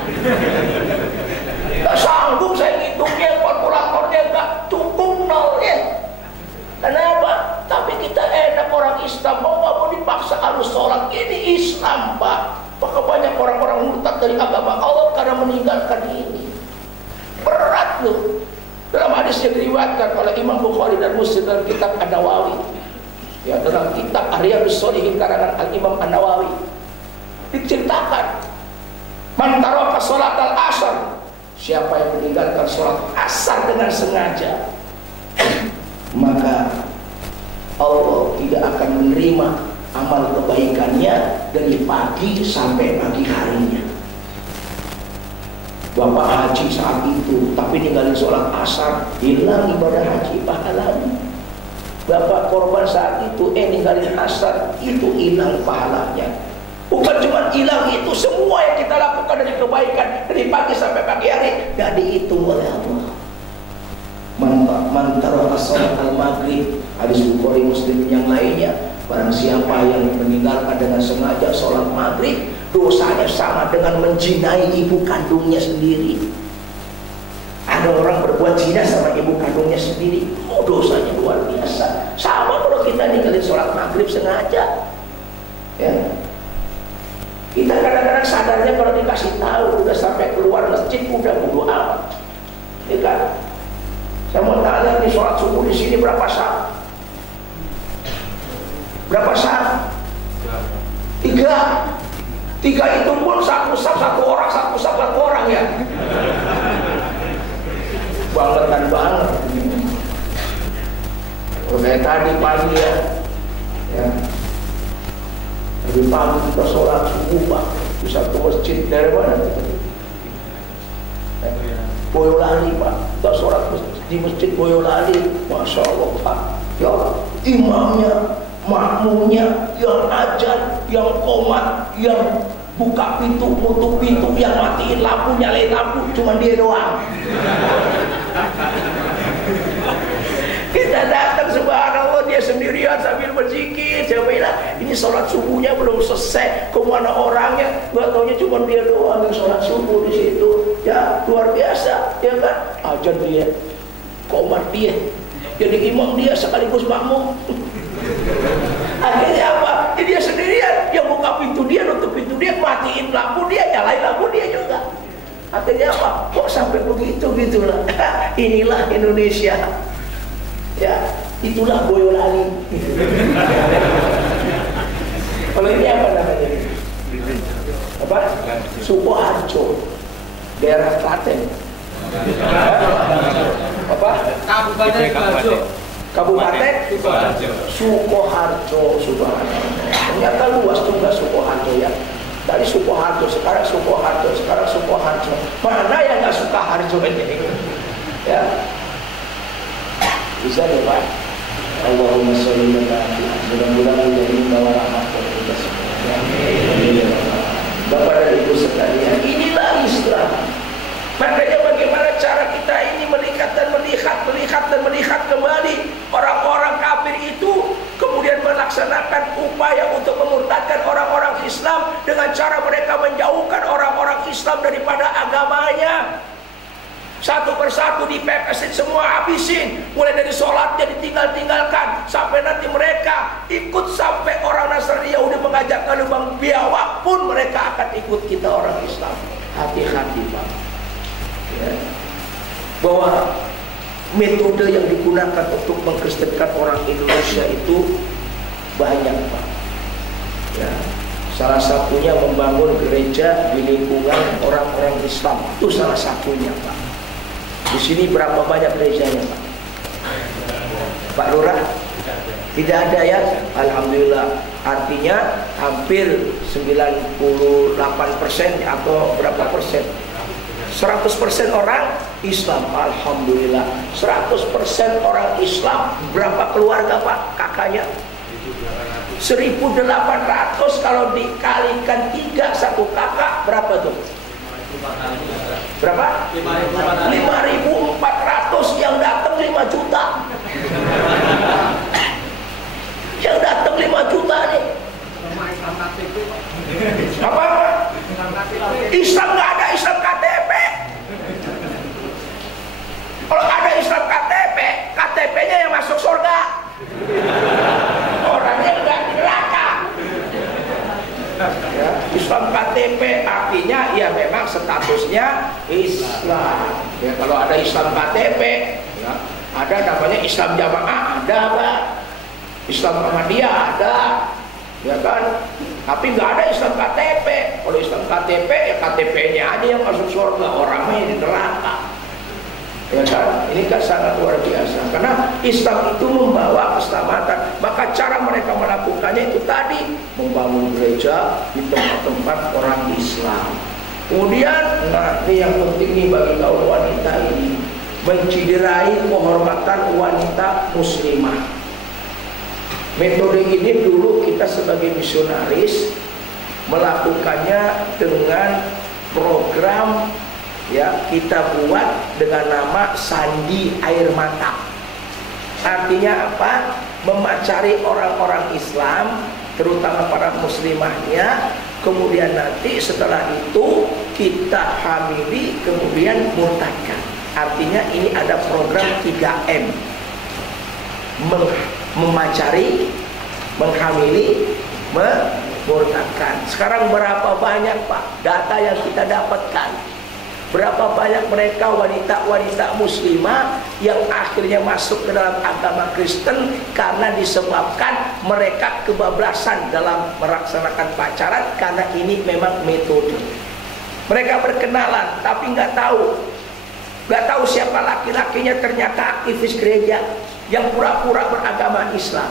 Gak sanggup saya ngitungnya, kalkulatornya gak cukup nolnya. Kenapa? Tapi kita enak orang Islam, mau gak mau dipaksa harus sholat. Ini Islam, Pak. Maka banyak orang-orang murtad dari agama Allah karena meninggalkan ini. Berat loh. Dalam hadis yang diriwayatkan oleh Imam Bukhari dan Muslim dalam kitab An-Nawawi, ya, dalam kitab Riyadhus Shalihin karangan Al-Imam An-Nawawi, diceritakan man taraka sholat al-asr, siapa yang meninggalkan sholat asar dengan sengaja, maka Allah tidak akan menerima amal kebaikannya dari pagi sampai pagi harinya. Bapak haji saat itu tapi ninggalin sholat asar, hilang ibadah haji pahalanya. Bapak korban saat itu ninggalin asar, itu hilang pahalanya. Bukan cuma hilang, itu semua yang kita lakukan dari kebaikan dari pagi sampai pagi hari gak dihitung oleh Allah. Man taraka sholat al-maghrib, hadis Bukhari Muslim yang lainnya, Barang siapa yang meninggalkan dengan sengaja sholat maghrib, dosanya sama dengan menjinai ibu kandungnya sendiri. Ada orang berbuat zina sama ibu kandungnya sendiri, dosanya luar biasa. Sama kalau kita ninggalin sholat maghrib sengaja, ya. Kita kadang-kadang sadarnya kalau dikasih tahu udah sampai keluar masjid udah bodo amat, ya kan? Saya mau tanya nih, sholat subuh di sini berapa saat? Berapa saat? 3 itu pun satu orang ya. Bangetan banget. Kayak tadi pagi ya. Tadi pagi kita sholat subuh Pak di satu masjid dari mana? Boyolali Pak. Kita sholat di masjid Boyolali. Masya Allah Pak. Ya imamnya, makmumnya, yang ajar, yang komat, yang buka pintu, nutup pintu, yang matiin lampu, nyalain lampu, cuma dia doang. Kita datang subhanallah, dia sendirian sambil berzikir. Saya bilang, ini sholat subuhnya belum selesai, kemana orangnya? Gak taunya cuma dia doang yang sholat subuh di situ. Ya luar biasa, ya kan? Ajar dia, komat dia, jadi imam dia sekaligus makmum. Akhirnya apa? Dia sendirian, yang buka pintu dia, nutup pintu dia, matiin lampu dia, nyalain lampu dia juga. Akhirnya apa? Kok sampai begitu gitulah. Inilah Indonesia. Ya, itulah Boyolali. Kalau ini apa namanya? Apa? Sukoharjo, daerah Klaten. Apa? Kabupaten Sukoharjo. Ternyata luas juga Sukoharjo ya. Tadi Sukoharjo, sekarang Sukoharjo, sekarang Sukoharjo. Mana yang nggak suka Harjo ini? Ya, bisa ya Pak. Allahumma sholli ala Muhammad. Mudah-mudahan menjadi bawa rahmat kepada kita semua. Bapak dan Ibu sekalian, inilah Islam. Makanya bagaimana cara kita ini melihat dan melihat kembali orang-orang kafir itu, kemudian melaksanakan upaya untuk memurtadkan orang-orang Islam dengan cara mereka menjauhkan orang-orang Islam daripada agamanya. Satu persatu dipepesin semua, habisin. Mulai dari sholatnya ditinggalkan, sampai nanti mereka ikut sampai orang Nasrani Yahudi mengajak ke lubang biawak pun mereka akan ikut kita orang Islam. Hati-hati Pak ya. Bahwa metode yang digunakan untuk mengkristenkan orang Indonesia itu banyak Pak ya. Salah satunya membangun gereja di lingkungan orang-orang Islam, itu salah satunya Pak. Di sini berapa banyak gerejanya Pak? Pak Lurah? Tidak ada ya? Alhamdulillah. Artinya hampir 98% atau berapa persen? 100% orang Islam. Alhamdulillah. 100% orang Islam. Berapa keluarga Pak kakaknya? 1.800. Kalau dikalikan 3 satu kakak berapa tuh? Berapa? 5.400. Yang datang 5 juta. Yang datang 5 juta nih. Apa? Islam nggak ada Islam KTP. Kalau ada Islam KTP, KTP-nya yang masuk surga. Orangnya nggak di neraka. Ya, Islam KTP artinya ya memang statusnya Islam. Ya, kalau ada Islam KTP, ya, ada namanya Islam Jamaah, ada Pak. Islam Ahmadiyah ada, ya kan? Tapi nggak ada Islam KTP. Kalau Islam KTP ya KTP-nya aja yang masuk surga, orangnya di neraka. Ya kan? Ini kan sangat luar biasa. Karena Islam itu membawa keselamatan. Maka cara mereka melakukannya itu tadi membangun gereja di tempat-tempat orang Islam. Kemudian, nah ini yang penting nih bagi kaum wanita ini, menciderai kehormatan wanita muslimah. Metode ini dulu kita sebagai misionaris melakukannya dengan program ya, kita buat dengan nama Sandi Air Mata. Artinya apa? memacari orang-orang Islam, terutama para muslimahnya. Kemudian nanti setelah itu kita hamili, kemudian murtadkan. Artinya ini ada program 3M: memacari, menghamili, memurtadkan. Sekarang berapa banyak Pak data yang kita dapatkan? Berapa banyak mereka wanita-wanita muslimah yang akhirnya masuk ke dalam agama Kristen karena disebabkan mereka kebablasan dalam melaksanakan pacaran, karena ini memang metode. Mereka berkenalan tapi nggak tahu siapa laki-lakinya, ternyata aktivis gereja yang pura-pura beragama Islam.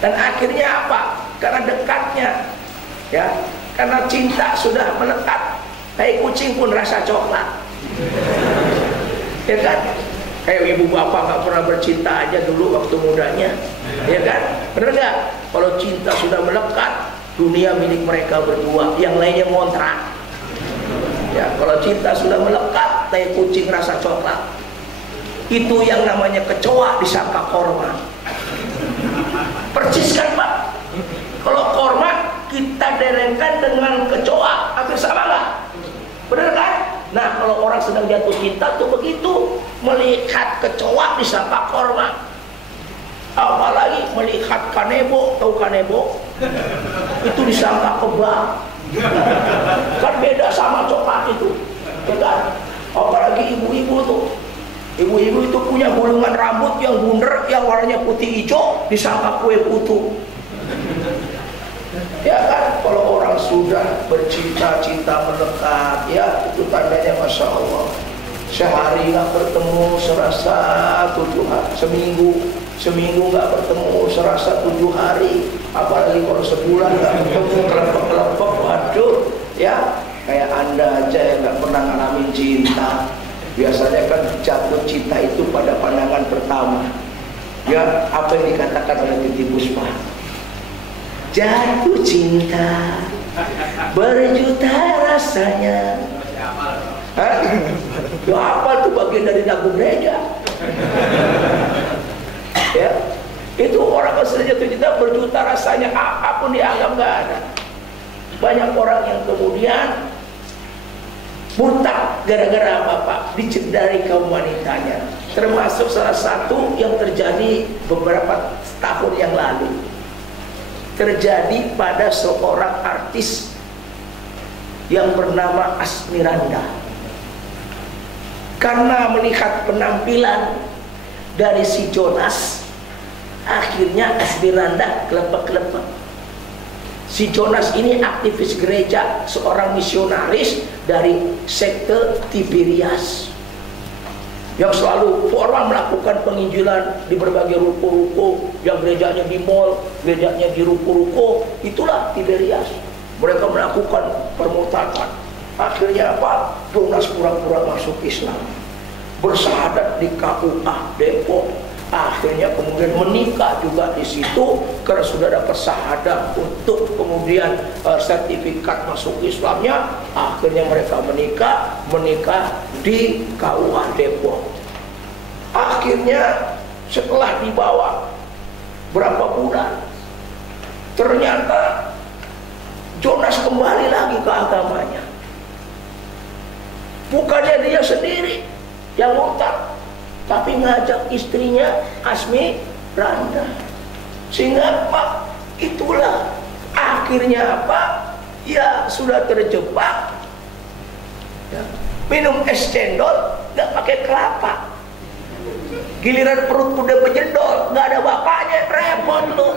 Dan akhirnya apa? Karena dekatnya, ya, karena cinta sudah melekat. Kayak kucing pun rasa coklat, ya kan? Kayak ibu bapak nggak pernah bercinta aja dulu waktu mudanya, ya kan? Bener nggak? Kalau cinta sudah melekat, dunia milik mereka berdua, yang lainnya ngontrak. Ya, kalau cinta sudah melekat, kayak kucing rasa coklat, itu yang namanya kecoa disangka korma. Percis kan Pak? Kalau korma kita derengkan dengan kecoa, hampir sama nggak? Bener kan? Nah, kalau orang sedang jatuh cinta tuh begitu, melihat kecoa disangka korma. Apalagi melihat kanebo, tahu kanebo? Itu disangka kebab. Kan beda sama coklat itu, ya kan? Apalagi ibu-ibu tuh. Ibu-ibu itu punya gulungan rambut yang bundar, yang warnanya putih hijau, disangka kue putu. Ya kan, kalau orang sudah bercinta-cinta melekat, ya itu tandanya Masya Allah. Sehari nggak bertemu serasa 7 hari, seminggu nggak bertemu serasa 7 hari, apalagi kalau sebulan nggak bertemu, kelepek-kelepek, waduh, ya kayak Anda aja yang nggak pernah ngalamin cinta. Biasanya kan jatuh cinta itu pada pandangan pertama. Ya, apa yang dikatakan oleh Titi Puspa? Jatuh cinta berjuta rasanya. Ya apa tuh bagian dari lagu gereja? Ya, itu orang asli jatuh cinta berjuta rasanya, apapun dianggap nggak ada. Banyak orang yang kemudian murtad gara-gara apa Pak? Dicederai kaum wanitanya. Termasuk salah satu yang terjadi beberapa tahun yang lalu. Terjadi pada seorang artis yang bernama Asmiranda. Karena melihat penampilan dari si Jonas, akhirnya Asmiranda kelepek-kelepek. Si Jonas ini aktivis gereja, seorang misionaris dari sekte Tiberias, yang selalu formal melakukan penginjilan di berbagai ruko-ruko, yang gerejanya di mall, gerejanya di ruko-ruko, itulah Tiberias. Mereka melakukan permurtadan. Akhirnya apa? Jonas pura-pura masuk Islam, bersyahadat di KUA Depok. Akhirnya kemudian menikah juga di situ karena sudah dapat syahadat untuk kemudian sertifikat masuk Islamnya. Akhirnya mereka menikah di KUA Depok. Akhirnya setelah dibawa berapa bulan, ternyata Jonas kembali lagi ke agamanya. Bukannya dia sendiri yang murtad, tapi ngajak istrinya Asmiranda. Sehingga Pak, itulah akhirnya apa? Ya sudah terjebak, ya, minum es cendol nggak pakai kelapa. Giliran perut udah berjendol, nggak ada bapaknya, repot loh.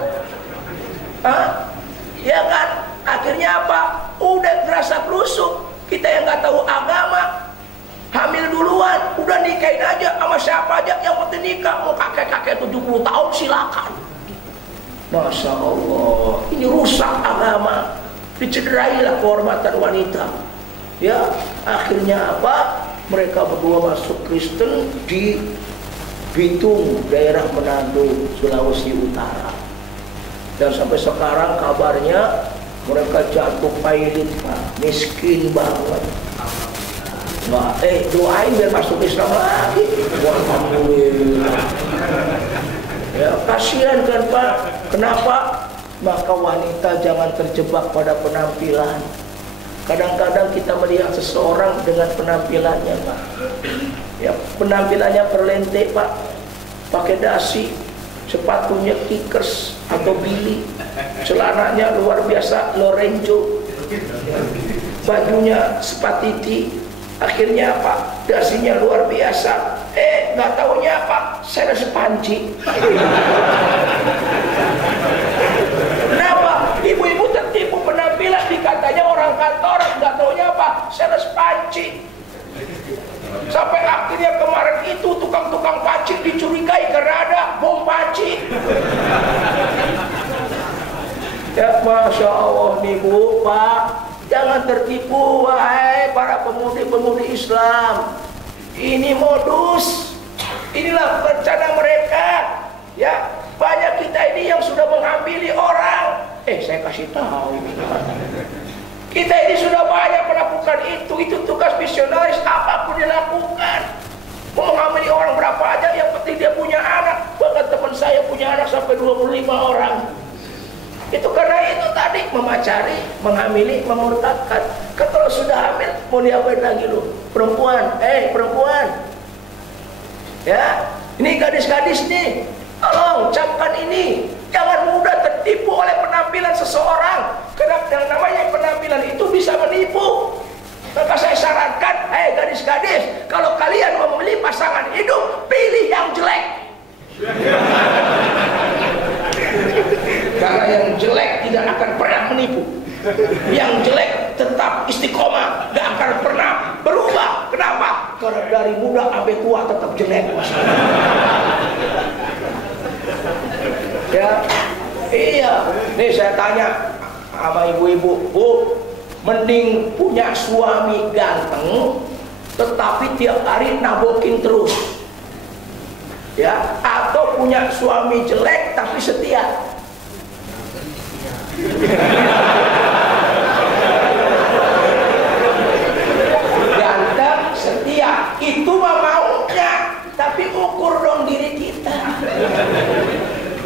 Ya kan? Akhirnya apa? Udah ngerasa berusuk. Kita yang nggak tahu agama, hamil duluan, udah nikahin aja sama siapa aja, yang penting nikah. Mau kakek-kakek 70 tahun silakan. Masya Allah, ini rusak agama, dicederailah kehormatan wanita. Ya, akhirnya apa? Mereka berdua masuk Kristen di Bitung, daerah Manado, Sulawesi Utara. Dan sampai sekarang kabarnya mereka jatuh pailit, Pak, miskin banget. Nah, doain biar masuk Islam lagi. Alhamdulillah. Ya, kasihan kan Pak. Kenapa? Maka wanita jangan terjebak pada penampilan. Kadang-kadang kita melihat seseorang dengan penampilannya Pak. Ya, penampilannya perlente Pak. Pakai dasi, sepatunya kickers atau Billy, celananya luar biasa Lorenzo, bajunya sepatiti, akhirnya apa? Dasinya luar biasa. Nggak taunya apa? Sales panci. Kenapa? Ibu-ibu tertipu penampilan, dikatanya orang kantor, nggak taunya apa? Sales panci. Sampai akhirnya kemarin itu tukang-tukang pacik dicurigai karena ada bom pacik. Ya, Masya Allah nih Bu, Pak, jangan tertipu wahai para pemudi-pemudi Islam. Ini modus, inilah rencana mereka. Ya, banyak kita ini yang sudah menghambili orang. Saya kasih tahu. Kita ini sudah banyak melakukan itu tugas misionaris, apapun dilakukan. Mau mengambil orang berapa aja, yang penting dia punya anak. Bahkan teman saya punya anak sampai 25 orang. Itu karena itu tadi, memacari, menghamili, memurtadkan. Kalau sudah hamil, mau diapain lagi lu? Perempuan, perempuan. Ya, ini gadis-gadis nih, tolong camkan ini. Jangan mudah tertipu oleh penampilan seseorang. Karena yang namanya penampilan itu bisa menipu. Maka saya sarankan, gadis-gadis, kalau kalian mau memilih pasangan hidup, pilih yang jelek. Karena yang jelek tidak akan pernah menipu. Yang jelek tetap istiqomah, gak akan pernah berubah. Kenapa? Karena dari muda sampai tua tetap jelek. Ya, iya. Nih saya tanya sama ibu-ibu, Bu, mending punya suami ganteng tetapi tiap hari nabokin terus, ya, atau punya suami jelek tapi setia? Ganteng, setia, itu mah maunya, tapi ukur dong diri kita.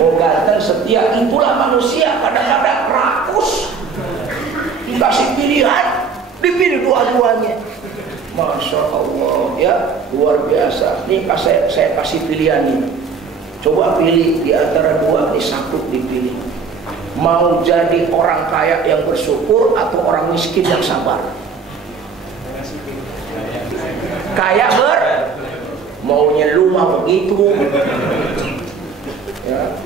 Oh, ganteng, setia, itulah manusia. Kadang-kadang rakus, dikasih pilihan, dipilih dua-duanya. Masya Allah, ya, luar biasa. Nih saya kasih pilihan nih. Coba pilih di antara dua, ini satu dipilih. Mau jadi orang kaya yang bersyukur atau orang miskin yang sabar? Kaya maunya lu mah begitu. Ya,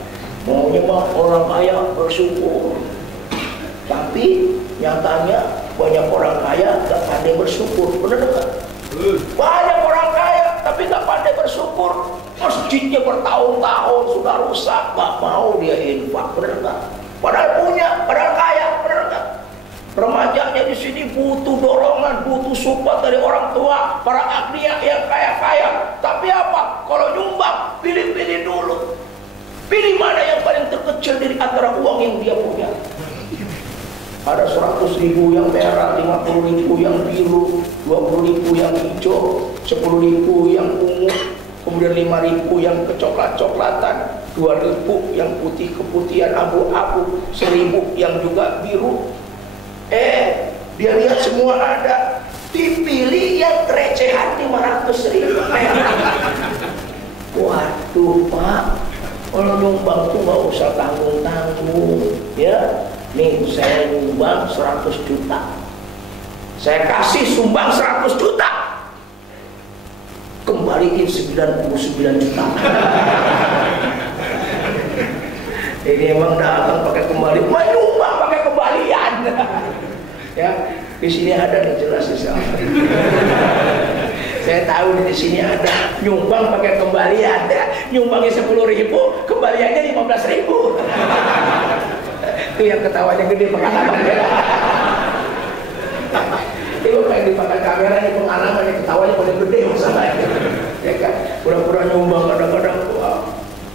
maunya mah orang kaya bersyukur, tapi nyatanya banyak orang kaya gak pandai bersyukur. Bener gak? Banyak orang kaya tapi gak pandai bersyukur. Masjidnya bertahun-tahun sudah rusak, gak mau dia infak. Bener gak? Padahal punya, padahal kaya. Bener gak? Remajanya di sini butuh dorongan, butuh support dari orang tua, para agnia yang kaya-kaya. Tapi apa? Kalau nyumbang, pilih-pilih dulu. Pilih mana yang paling terkecil dari antara uang yang dia punya. Ada 100.000 yang merah, 50.000 yang biru, 20.000 yang hijau, 10.000 yang ungu, kemudian 5.000 yang kecoklat-coklatan, 2.000 yang putih keputihan abu-abu, 1.000 yang juga biru. Dia lihat semua ada, dipilih yang recehan 500.000 merah. Waduh Pak, kalau nyumbang tuh gak usah tanggung-tanggung, ya. Nih saya nyumbang 100 juta, saya kasih sumbang 100 juta, kembaliin 99 juta. Ini emang dagang pakai kembali, nyumbang pakai kembalian. Ya, di sini ada nih jelas di sana. Saya tahu di sini ada nyumbang pakai kembalian, ya. Nyumbangnya 10.000, kembaliannya 15.000. Itu yang ketawanya gede pengalaman ya. Itu kayak dipakai kamera ini pengalaman, yang ketawanya paling gede masalahnya. Ya kan, pura-pura nyumbang kadang-kadang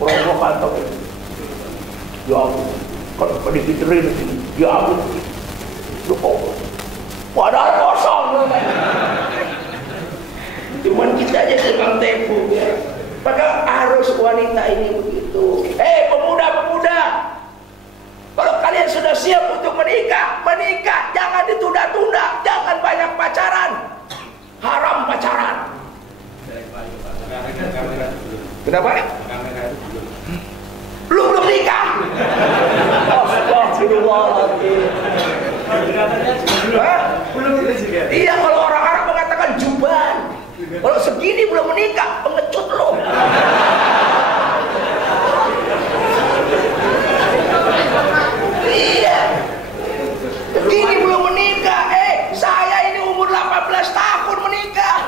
provokator. Ya ampun, kalau dipikirin ini, ya ampun, padahal kosong. Cuman kita aja tukang tipu ya. Maka harus wanita ini begitu. Pemuda-pemuda, kalau kalian sudah siap untuk menikah, jangan ditunda-tunda, jangan banyak pacaran. Haram pacaran. Kenapa? Belum nikah. Astagfirullahaladzim. Iya, kalau orang Arab mengatakan juban. Kalau segini belum menikah, pengecut lo. Iya. Segini belum menikah. Saya ini umur 18 tahun menikah.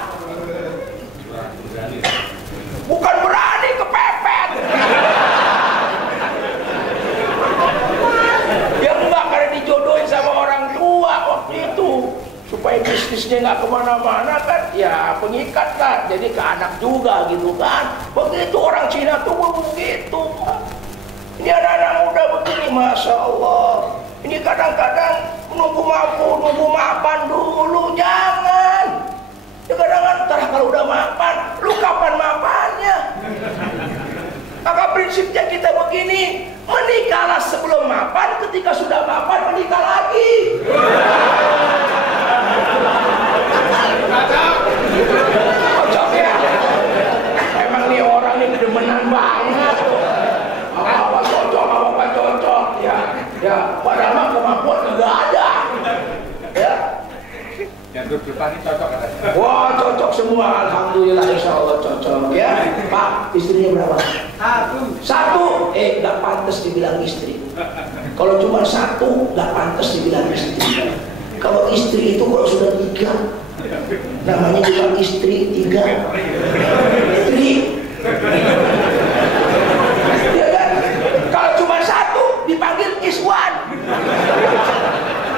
Bukan berani, kepepet. Ya enggak, karena dijodohin sama orang tua waktu itu. Supaya bisnisnya nggak kemana-mana kan, ya pengikat kan, jadi ke anak juga gitu kan. Begitu orang Cina tuh begitu. Ini anak-anak muda begini, Masya Allah. Ini kadang-kadang nunggu mampu, nunggu mapan dulu, jangan. Ya kadang-kadang kalau udah mapan, lu kapan mapannya? Maka prinsipnya kita begini, menikahlah sebelum mapan, ketika sudah mapan menikah lagi. Cocok ya? Emang nih orang ini demenan banget. Apa cocok, apa cocok? Ya, padahal mah kemampuan nggak ada. Ya. Yang depan ini cocok katanya. Wah, cocok semua. Alhamdulillah, insya Allah cocok. Ya, Pak, istrinya berapa? Satu. Nggak pantas dibilang istri. Kalau cuma satu, nggak pantas dibilang istri. Kalau istri itu kalau sudah 3, namanya bukan istri 3. Istri. Ya kan? Kalau cuma satu dipanggil iswan.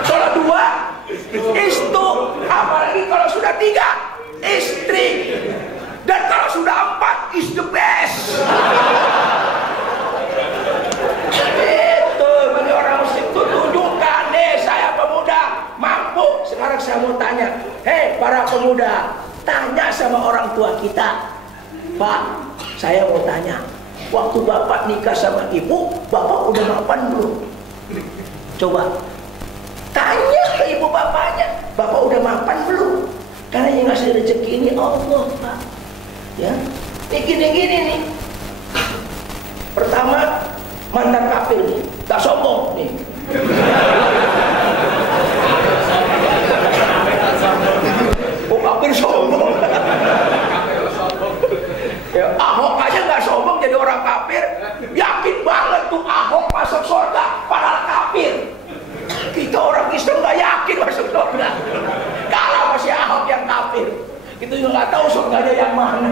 Kalau 2 istu. Apalagi kalau sudah 3 istri. Dan kalau sudah 4 is the best. Itu bagi orang muslim itu tunjukkan deh, saya pemuda mampu. Sekarang saya mau tanya, para pemuda, tanya sama orang tua kita. Pak, saya mau tanya, waktu bapak nikah sama ibu, bapak udah mapan belum? Coba tanya ke ibu bapaknya, bapak udah mapan belum? Karena yang ngasih rezeki ini Allah, Pak. Ya, ini gini nih. Pertama, mantan kafir nih, tak sombong nih. Oh, kafir sombong. Ya, Ahok aja nggak sombong jadi orang kafir. Yakin banget tuh Ahok masuk surga, padahal kafir. Kita orang Islam nggak yakin masuk surga. Kalau masih Ahok yang kafir, kita juga nggak tahu surganya yang mana.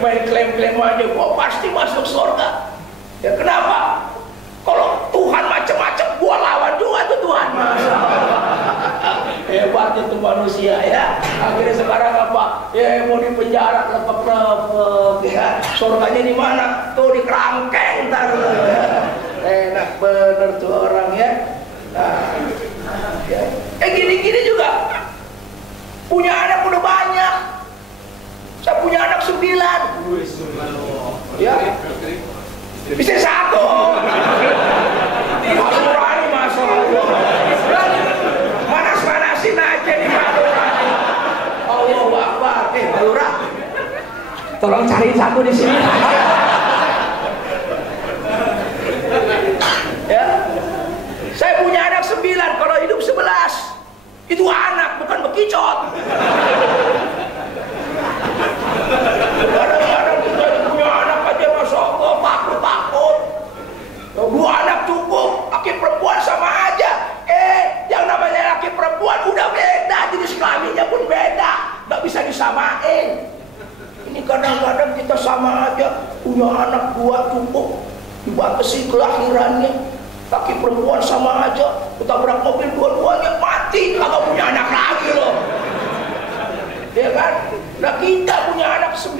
Main klaim-klaim aja, gua pasti masuk surga. Ya kenapa? Kalau Tuhan macam-macam, gua lawan juga tuh Tuhan. Hebat itu manusia ya. Akhirnya sekarang apa? Ya mau di penjara, lepek-lepek ya. Surganya di mana? Tuh di kerangkeng ntar. Enak bener tuh orang ya. Nah, ya. Gini-gini juga. Punya anak udah banyak. Saya punya anak 9. Ya. Bisa 1. Nurani, Masya Allah. Manas-manasin aja nih Pak Nurani. Allahu Akbar. Pak Lurah, tolong cariin 1 di sini. Ya. Saya punya anak 9, kalau hidup 11. Itu anak, bukan bekicot. Kadang-kadang kita punya anak aja, Masya Allah, takut. 2 anak cukup, laki perempuan sama aja. Yang namanya laki perempuan udah beda, jenis kelaminnya pun beda, nggak bisa disamain. Ini kadang-kadang kita sama aja, punya anak 2 cukup, dibatasi kelahirannya. Laki perempuan sama aja, ketabrak mobil dua-duanya mati, kagak punya anak lagi loh. Ya kan? Nah kita punya anak 9.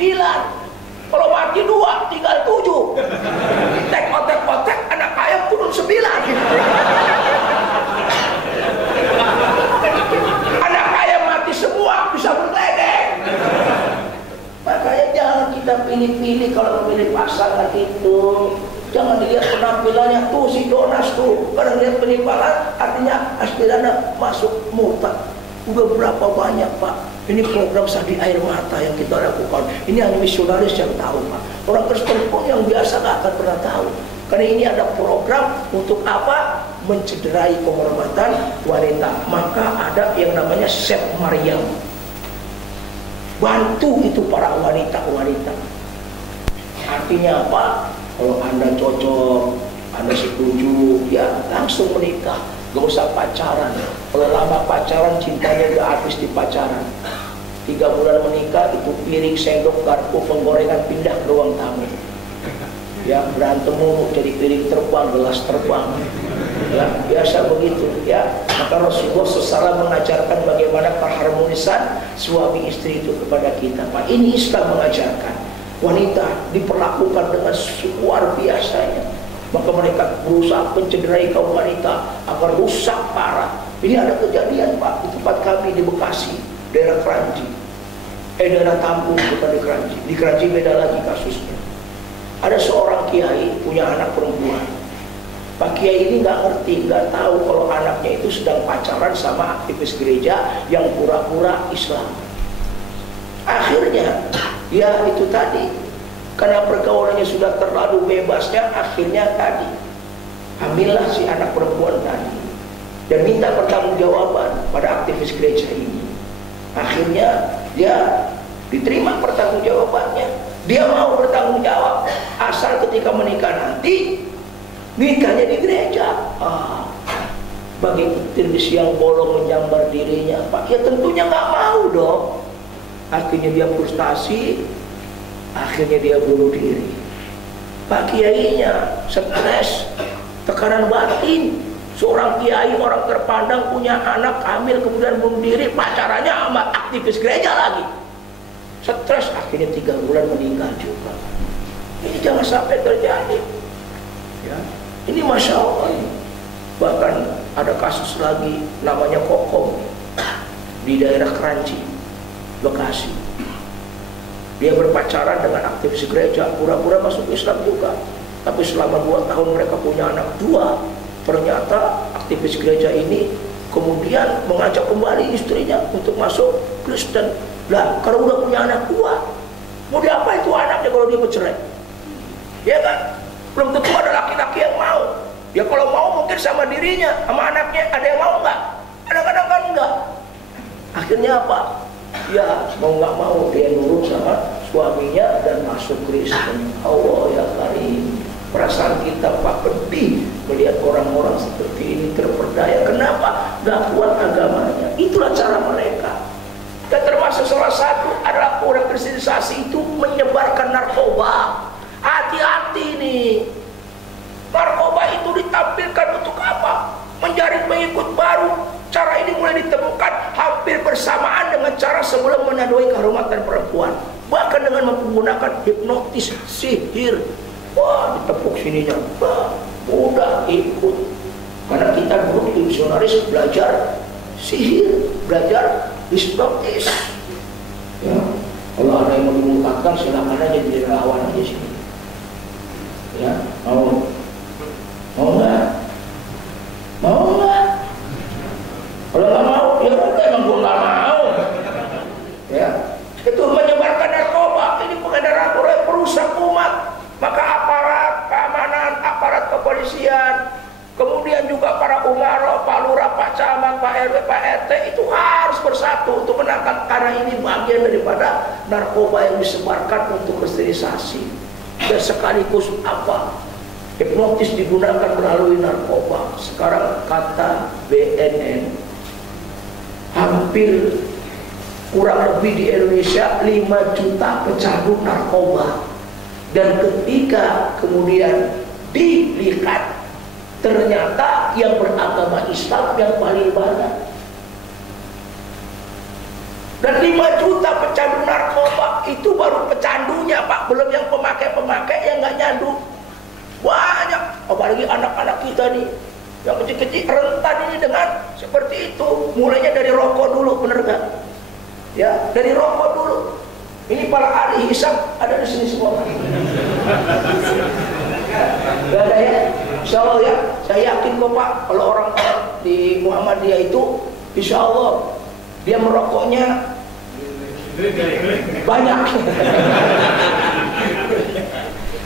Kalau mati 2, tinggal 7. Tek otek anak kaya turun 9. Anak kaya mati semua, bisa berledek. Makanya pilih-pilih kalau memilih pasangan itu. Jangan dilihat penampilannya, tuh si Jonas tuh. Kadang lihat penimbalan, artinya aspirana masuk murtad. Udah berapa banyak Pak. Ini program Sadi Air Mata yang kita lakukan. Ini hanya misionaris yang tahu Pak. Orang Kristen pun yang biasa gak akan pernah tahu. Karena ini ada program untuk apa? Mencederai kehormatan wanita. Maka ada yang namanya Save Maryam. Bantu itu para wanita-wanita. Artinya apa? Kalau Anda cocok, Anda setuju, ya langsung menikah. Gak usah pacaran. Kalau lama pacaran, cintanya udah habis di pacaran. 3 bulan menikah, itu piring, sendok, garpu, penggorengan pindah ke ruang tamu. Ya, berantem mulu, jadi piring terbang, gelas terbang. Ya, biasa begitu. Ya, maka Rasulullah SAW mengajarkan bagaimana perharmonisan suami istri itu kepada kita. Pak, ini Islam mengajarkan. Wanita diperlakukan dengan luar biasanya. Maka mereka berusaha mencederai kaum wanita agar rusak parah. Ini ada kejadian Pak di tempat kami di Bekasi, daerah Kranji, daerah Tambun, bukan di Kranji. Di Kranji beda lagi kasusnya. Ada seorang kiai punya anak perempuan. Pak Kiai ini nggak ngerti, nggak tahu kalau anaknya itu sedang pacaran sama aktivis gereja yang pura-pura Islam. Akhirnya ya itu tadi, karena pergaulannya sudah terlalu bebasnya, akhirnya tadi hamillah si anak perempuan tadi dan minta pertanggungjawaban pada aktivis gereja ini. Akhirnya dia diterima pertanggungjawabannya. Dia mau bertanggung jawab asal ketika menikah nanti nikahnya di gereja. Bagi petir di siang bolong menyambar dirinya Pak, ya tentunya nggak mau dong. Akhirnya dia frustasi, akhirnya dia bunuh diri. Pak Kiainya stres, tekanan batin. Seorang kiai, orang terpandang, punya anak hamil, kemudian bunuh diri, pacarannya sama aktivis gereja lagi. Stres, akhirnya 3 bulan meninggal juga. Ini jangan sampai terjadi. Ya, ini Masya Allah. Bahkan ada kasus lagi namanya Kokom di daerah Kranji, Bekasi. Dia berpacaran dengan aktivis gereja, pura-pura masuk Islam juga. Tapi selama 2 tahun mereka punya anak 2. Ternyata aktivis gereja ini kemudian mengajak kembali istrinya untuk masuk Kristen. Lah, kalau udah punya anak 2, mau diapa itu anaknya kalau dia bercerai? Ya kan? Belum tentu ada laki-laki yang mau. Ya kalau mau mungkin sama dirinya, sama anaknya. Ada yang mau nggak? Kadang-kadang kan enggak. Akhirnya apa? Ya mau nggak mau dia nurut sama suaminya dan masuk Kristen. Allah ya Karim. Perasaan kita Pak pedih melihat orang-orang seperti ini terperdaya. Kenapa? Nggak kuat agamanya. Itulah cara mereka. Dan termasuk salah satu adalah orang kristenisasi itu menyebarkan narkoba. Hati-hati nih. Narkoba itu ditampilkan untuk apa? Menjaring pengikut baru. Cara ini mulai ditemukan hampir bersamaan dengan cara sebelum menadoi kehormatan perempuan. Bahkan dengan menggunakan hipnotis, sihir. Wah, ditepuk sininya. Wah, mudah ikut. Karena kita dulu di misionaris belajar sihir, belajar hipnotis. Ya, kalau ada yang mau dimutakan silakan aja jadi relawan aja sini. Ya, mau nggak? Mau nggak? Kalau nggak mau, ya udah emang gue nggak mau. Ya, itu menyebarkan narkoba, ini pengedar narkoba perusak umat. Maka aparat keamanan, aparat kepolisian, kemudian juga para umaro, Pak Lurah, Pak Camat, Pak RW, Pak RT itu harus bersatu untuk menangkap, karena ini bagian daripada narkoba yang disebarkan untuk kristenisasi. Dan sekaligus apa? Hipnotis digunakan melalui narkoba. Sekarang kata BNN, hampir kurang lebih di Indonesia 5 juta pecandu narkoba. Dan ketika kemudian dilihat, ternyata yang beragama Islam yang paling banyak. Dan 5 juta pecandu narkoba itu baru pecandunya Pak, belum yang pemakai-pemakai yang nggak nyandu. Banyak, apalagi anak-anak kita nih yang kecil-kecil rentan ini dengan seperti itu. Mulainya dari rokok dulu, bener gak? Ya, dari rokok dulu. Ini para ahli hisab ada di sini semua. Gak ada ya? Insya Allah ya, saya yakin kok Pak, kalau orang di Muhammadiyah itu, insya Allah dia merokoknya banyak.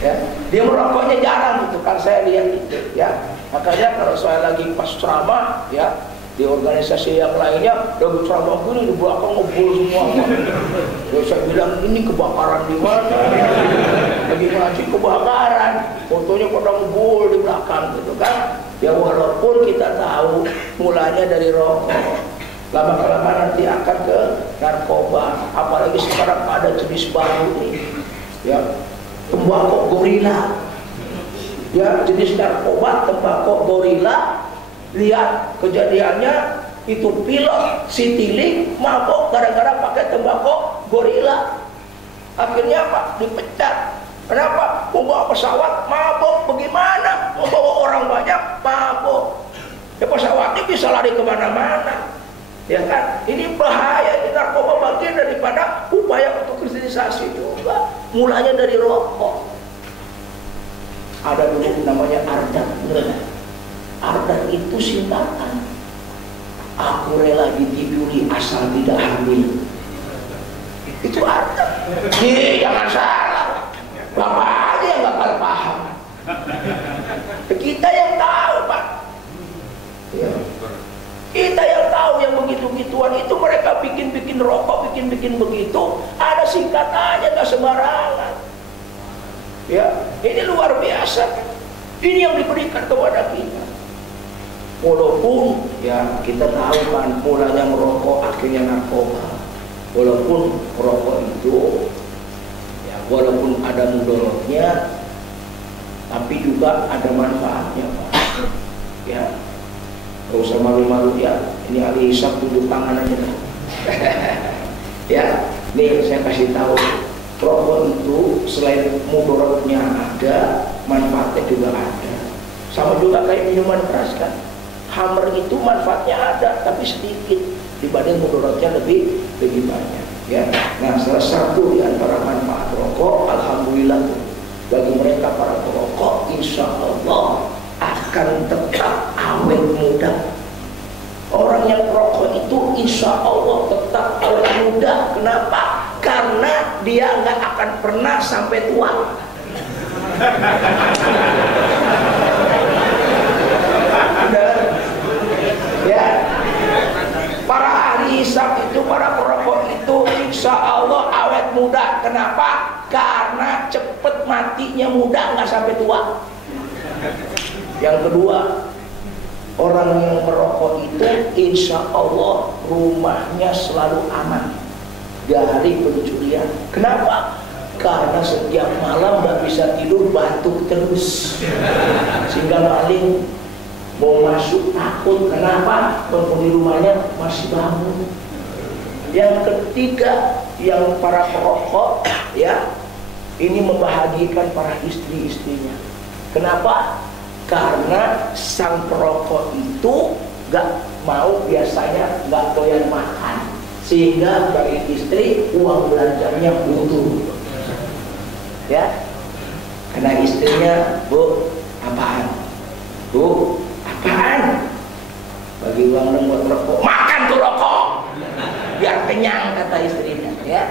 Ya, dia merokoknya jarang gitu kan, saya lihat itu ya. Makanya kalau saya lagi pas ceramah ya di organisasi yang lainnya, lagi ceramah gini di belakang ngebul semua. Ya, saya bilang ini kebakaran di mana? Lagi ngaji kebakaran, fotonya pada ngebul di belakang gitu kan. Ya walaupun kita tahu mulanya dari rokok, lama-lama nanti akan ke narkoba, apalagi sekarang ada jenis baru nih ya, tembakau gorila ya, jenis narkoba tembakau gorila. Lihat kejadiannya, itu pilot Citylink mabok gara-gara pakai tembakau gorila. Akhirnya apa? Dipecat. Kenapa? Membawa pesawat mabok, bagaimana? Membawa orang banyak mabok, ya pesawatnya bisa lari kemana-mana. Ya kan, ini bahaya. Ini narkoba bagian daripada upaya untuk kristenisasi juga. Mulanya dari rokok. Ada dulu namanya Ardan. Ardan itu singkatan aku rela ditiduri asal tidak hamil. Itu Ardan. Jangan salah, Bapak aja yang bakal paham. Kita yang tahu Pak ya. Kita yang tahu yang begitu-gituan itu, mereka bikin-bikin rokok, bikin-bikin begitu, ada singkatannya, gak sembarangan. Ya, ini luar biasa. Ini yang diberikan kepada kita. Walaupun ya kita tahu kan mulanya merokok akhirnya narkoba. Walaupun rokok itu ya, walaupun ada mudaratnya, tapi juga ada manfaatnya Pak. Ya. Gak usah malu-malu ya, ini ahli hisab tunjuk tangan aja dah. Ya, nih saya kasih tahu, rokok itu selain mudaratnya ada, manfaatnya juga ada. Sama juga kayak minuman keras kan, Hammer itu manfaatnya ada, tapi sedikit dibanding mudaratnya lebih banyak. Ya, nah salah satu di antara manfaat rokok, alhamdulillah bagi mereka para perokok, insya Allah akan tetap awet muda. Orang yang perokok itu insya Allah tetap awet muda. Kenapa? Karena dia nggak akan pernah sampai tua. Ya, para ahli hisab itu, para perokok itu insya Allah awet muda. Kenapa? Karena cepet matinya muda, nggak sampai tua. Yang kedua, orang yang merokok itu insya Allah rumahnya selalu aman dari pencurian. Kenapa? Karena setiap malam nggak bisa tidur, batuk terus, sehingga maling mau masuk takut. Kenapa? Penghuni rumahnya masih bangun. Yang ketiga, yang para perokok ya, ini membahagiakan para istri-istrinya. Kenapa? Karena sang perokok itu gak mau, biasanya gak doyan makan, sehingga bagi istri uang belanjanya butuh ya. Karena istrinya, Bu, apaan? Bu, apaan? Bagi uang dong buat rokok. Makan tuh rokok biar kenyang, kata istrinya ya.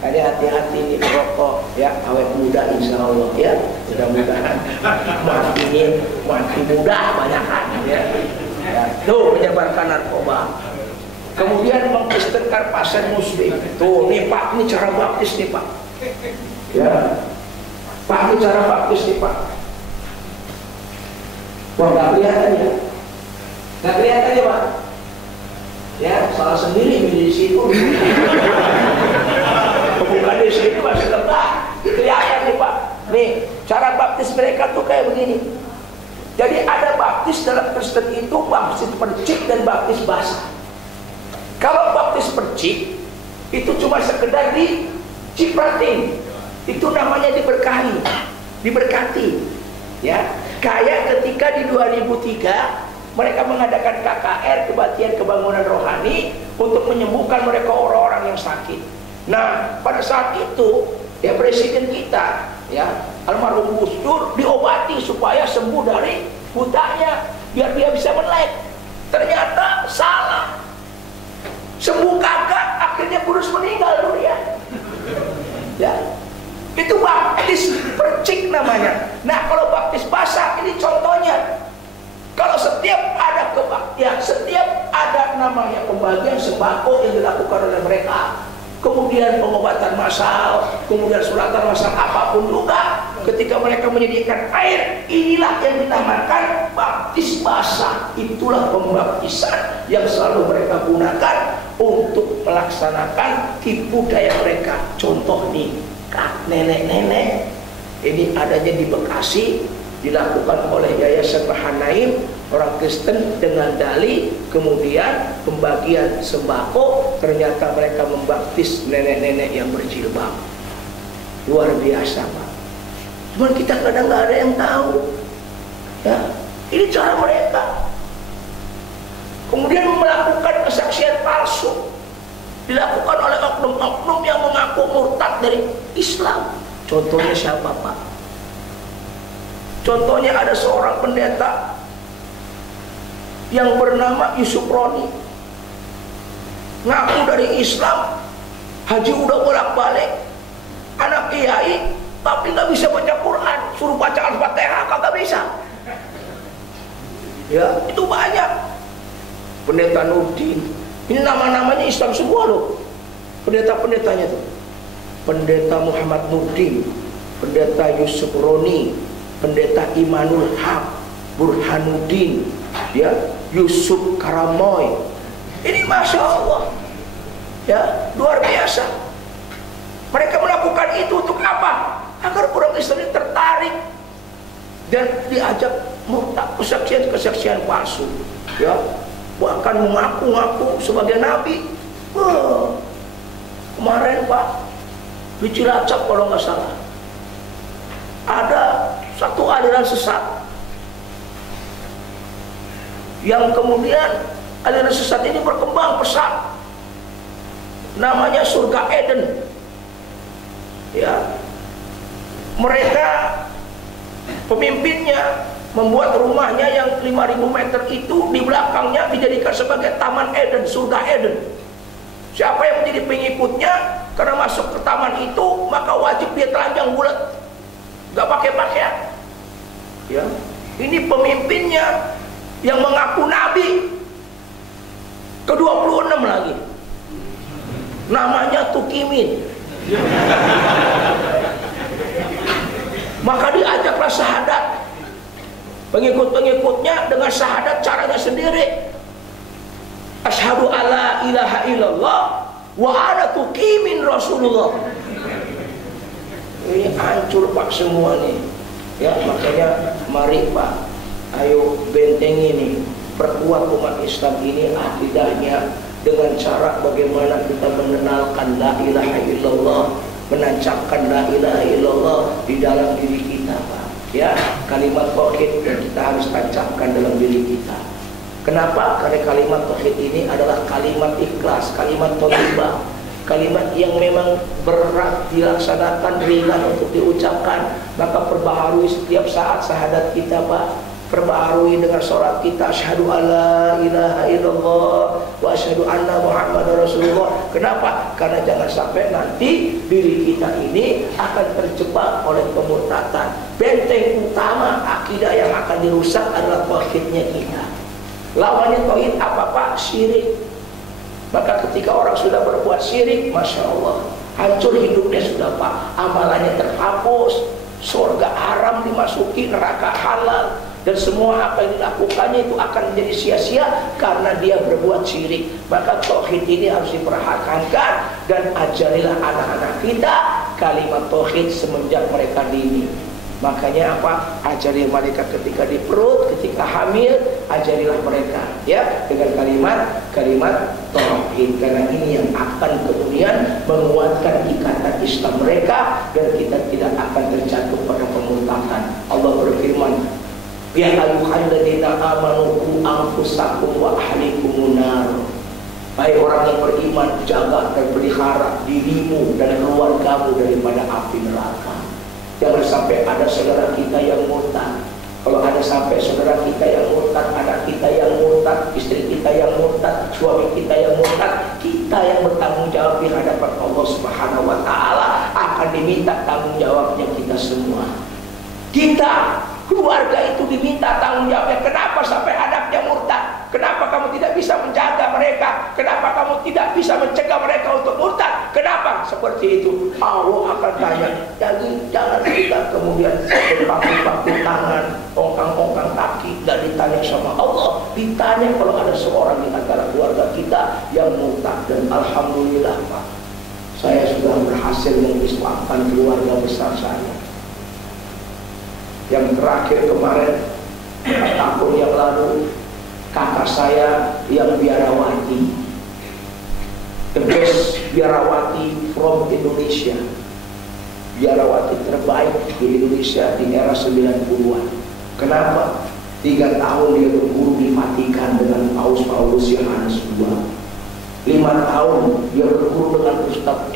Jadi hati-hati nih rokok ya, awet muda insya Allah ya. Mudah-mudahan mati muda banyakan ya. Ya, tuh menyebarkan narkoba. Kemudian mengkristenkan pasien muslim. Tuh nih Pak, ini cara baptis nih Pak. Ya, Pak, ini cara baptis nih Pak. Wah, nggak kelihatan ya? Nggak kelihatan ya Pak? Ya, salah sendiri di situ. Bukan di sini masih letak, kelihatan nih Pak. Nih, cara baptis mereka tuh kayak begini. Jadi ada baptis dalam Kristen itu, baptis percik dan baptis basah. Kalau baptis percik itu cuma sekedar dicipratin, itu namanya diberkati, ya. Kayak ketika di 2003 mereka mengadakan KKR, kebaktian kebangunan rohani, untuk menyembuhkan mereka orang-orang yang sakit. Nah, pada saat itu ya presiden kita ya almarhum Gus Dur diobati supaya sembuh dari butanya biar dia bisa melek. Ternyata salah. Sembuh kagak, akhirnya kurus meninggal dulu ya. Ya. Itu baptis percik namanya. Nah, kalau baptis basah ini contohnya. Kalau setiap ada kebaktian, setiap ada namanya pembagian sembako yang dilakukan oleh mereka, kemudian pengobatan massal, kemudian suratan massal apapun juga, ketika mereka menyediakan air, inilah yang dinamakan baptis basah. Itulah pembaptisan yang selalu mereka gunakan untuk melaksanakan tipu daya mereka. Contoh nih, nenek-nenek ini adanya di Bekasi, dilakukan oleh Yayasan Bahanaim orang Kristen dengan dalih, kemudian pembagian sembako, ternyata mereka membaptis nenek-nenek yang berjilbab. Luar biasa, Pak. Cuman kita kadang nggak ada yang tahu ya, ini cara mereka. Kemudian melakukan kesaksian palsu, dilakukan oleh oknum-oknum yang mengaku murtad dari Islam. Contohnya siapa, Pak? Contohnya ada seorang pendeta yang bernama Yusuf Roni, ngaku dari Islam, haji udah bolak-balik, anak kiai, tapi nggak bisa baca Quran, suruh baca Al-Fatihah kagak bisa. Ya, itu banyak. Pendeta Nurdin, ini nama-namanya Islam semua loh, pendeta-pendetanya tuh. Pendeta Muhammad Nurdin, pendeta Yusuf Roni, pendeta Imanul Haq, Burhanuddin, ya, Yusuf Karamoy. Ini Masya Allah, ya, luar biasa. Mereka melakukan itu untuk apa? Agar orang Islam ini tertarik dan diajak murtad, kesaksian palsu, ya, bahkan mengaku-ngaku sebagai nabi. Kemarin Pak di Cilacap kalau nggak salah ada satu aliran sesat yang kemudian aliran sesat ini berkembang pesat, namanya surga Eden. Ya, mereka pemimpinnya membuat rumahnya yang 5.000 meter itu di belakangnya dijadikan sebagai taman Eden, surga Eden. Siapa yang menjadi pengikutnya karena masuk ke taman itu maka wajib dia telanjang bulat, nggak pakai pakaian. Ya, ini pemimpinnya yang mengaku nabi ke-26 lagi, namanya Tukimin. Maka diajaklah syahadat pengikut-pengikutnya dengan syahadat caranya sendiri. Asyhadu alla ilaha illallah wa ana Tukimin Rasulullah. Ini hancur Pak semua nih. Ya, makanya mari Pak, ayo bentengi nih, perkuat umat Islam ini akidahnya dengan cara bagaimana kita mengenalkan la ilaha illallah, menancapkan la ilaha illallah di dalam diri kita, Pak. Ya, kalimat tauhid yang kita harus tancapkan dalam diri kita. Kenapa? Karena kalimat tauhid ini adalah kalimat ikhlas, kalimat thayyibah, kalimat yang memang berat dilaksanakan, ringan untuk diucapkan. Maka perbaharui setiap saat syahadat kita, Pak. Perbaharui dengan sholat kita, asyhadu alla ilaha illallah wa asyhadu anna muhammadar rasulullah. Kenapa? Karena jangan sampai nanti diri kita ini akan terjebak oleh kemurtatan. Benteng utama akidah yang akan dirusak adalah tauhidnya kita. Lawannya tauhid apa, Pak? Syirik. Maka ketika orang sudah berbuat syirik, Masya Allah, hancur hidupnya sudah, Pak. Amalannya terhapus, surga haram dimasuki, neraka halal, dan semua apa yang dilakukannya itu akan menjadi sia-sia karena dia berbuat syirik. Maka tauhid ini harus diperhatikan dan ajarilah anak-anak kita kalimat tauhid semenjak mereka dini. Makanya apa? Ajari mereka ketika di perut, ketika hamil, ajarilah mereka ya dengan kalimat tauhid, karena ini yang akan kemudian menguatkan ikatan Islam mereka dan kita tidak akan terjatuh pada pemurtadan. Allah berfirman, ya ayyuhalladzina amanu qu anfusakum wa ahlikum nar. Hai orang yang beriman, jaga dan pelihara dirimu dan keluargamu daripada api neraka. Jangan sampai ada saudara kita yang murtad. Kalau ada sampai saudara kita yang murtad, anak kita yang murtad, istri kita yang murtad, suami kita yang murtad, kita yang bertanggung jawab di hadapan Allah Subhanahu wa taala akan diminta tanggung jawabnya kita semua. Kita, keluarga itu diminta tanggung jawabnya. Kenapa sampai anaknya murtad? Kenapa kamu tidak bisa menjaga mereka? Kenapa kamu tidak bisa mencegah mereka untuk murtad? Kenapa seperti itu? Allah akan tanya. Jadi jangan kita kemudian berpaku-paku tangan, ongkang-ongkang kaki, dan ditanya sama Allah. Ditanya kalau ada seorang di antara keluarga kita yang murtad. Dan alhamdulillah Pak, saya sudah berhasil mengislamkan keluarga besar saya. Yang terakhir kemarin, tahun yang lalu, kakak saya yang biarawati, the best biarawati from Indonesia, biarawati terbaik di Indonesia di era 90-an. Kenapa? 3 tahun dia berguru dimatikan dengan Paus Yohanes II. 5 tahun dia berguru dengan Ustadz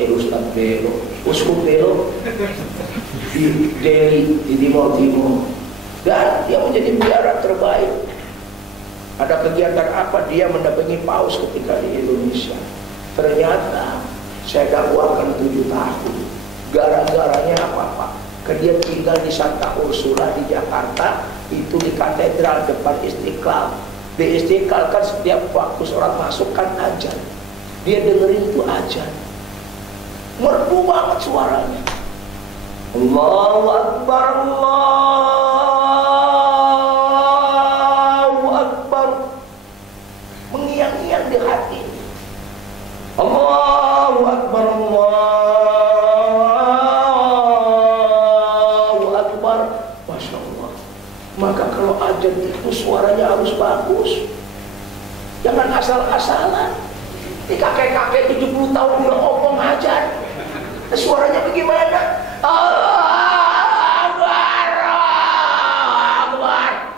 Belo, Uskup Belo di Delhi, di Timur Timur, dan dia menjadi biara terbaik. Ada kegiatan apa dia mendampingi paus ketika di Indonesia. Ternyata saya dakwakan 7 tahun. Gara-garanya apa Pak? Dia tinggal di Santa Ursula di Jakarta, itu di katedral depan Istiqlal. Di Istiqlal kan setiap waktu orang masuk kan azan. Dia dengerin itu azan. Merdu banget suaranya. Allahu Akbar, Allahu Akbar. Mengiang-iang di hati. Allahu Akbar, Allahu Akbar. Masya Allah. Maka kalau azan itu suaranya harus bagus. Jangan asal-asalan. Ini kakek-kakek 70 tahun udah ngomong azan. Suaranya bagaimana? Allah,